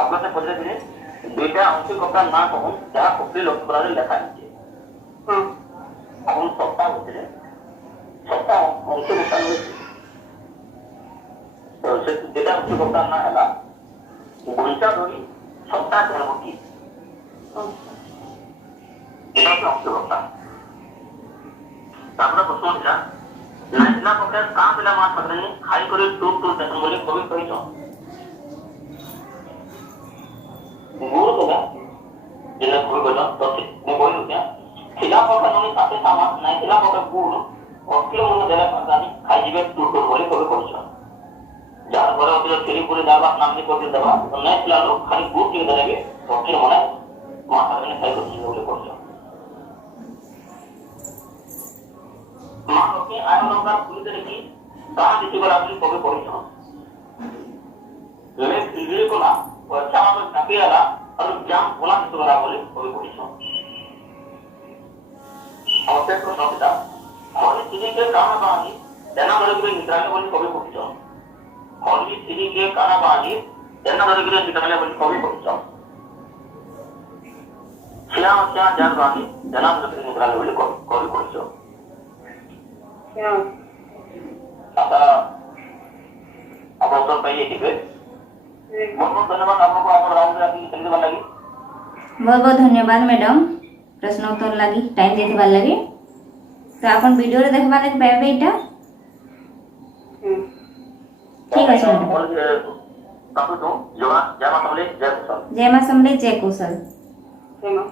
আপনাদের বলতে গেলে দুইটা আংশিক কথা না কখন যা কপি লক্ষ্য করা লেখা আছে। এখন সপ্তাহ হচ্ছে সপ্তাহ অংশিক কথা হয়েছে তো সে যেটা অংশিক কথা না হেলা ঘন্টা ধরি সপ্তাহ ধরব কি এটা হচ্ছে অংশগ্রহণটা। তারপরে প্রশ্ন এটা নাইলা পক্ষে কাঁ পেলা মাছ পাকড়ে হাই করে টুক দেখুন বলে কবি কহিছ। গুরু তোলা যেটা কবি কহিল তো ମୁଁ କହିଲୁ क्या ଥିଲା ପକା ନନି ସାথେ ସାମା ନାଇଁ ଥିଲା ପକା ଗୁଡ଼ ଅକିଲ ମନ ଦେଲା ପାକାନି ଖାଇଯିବେ ଟୁକ ବୋଲି କবି କହୁଛ। फिरी पूरी दावा नाम को देवा तो नेक्स्ट लालो खाली गुड के देगे तो फिर मने माता ने साइको बोले करछो मानो के आयो नंबर पुलिस देखि ता दिति बला आपनी कबे करछो ले फिरी को ना अच्छा तो कापियाला और जाम बोला दिति बला बोले कबे करछो और ते प्रश्न था और तिनी के काना बानी जना बड़े निद्रा के बोले कबे करछो और भी तिनी के काना बानी जना बड़े निद्रा के बोले कबे करछो क्या जान बानी जना बड़े निद्रा के बोले कबे करछो क्या आता अब अवसर पाइए कि बहुत बहुत धन्यवाद आपको आप राउंड में आपकी समझ में लगी बहुत बहुत धन्यवाद मैडम प्रश्न उत्तर लगी टाइम देथिबार लगी तो आपण वीडियो रे देखबा लगी पाइबे एटा ठीक अछि मैडम और सब तो जय मां समले जय कुशल जय मां समले जय कुशल है ना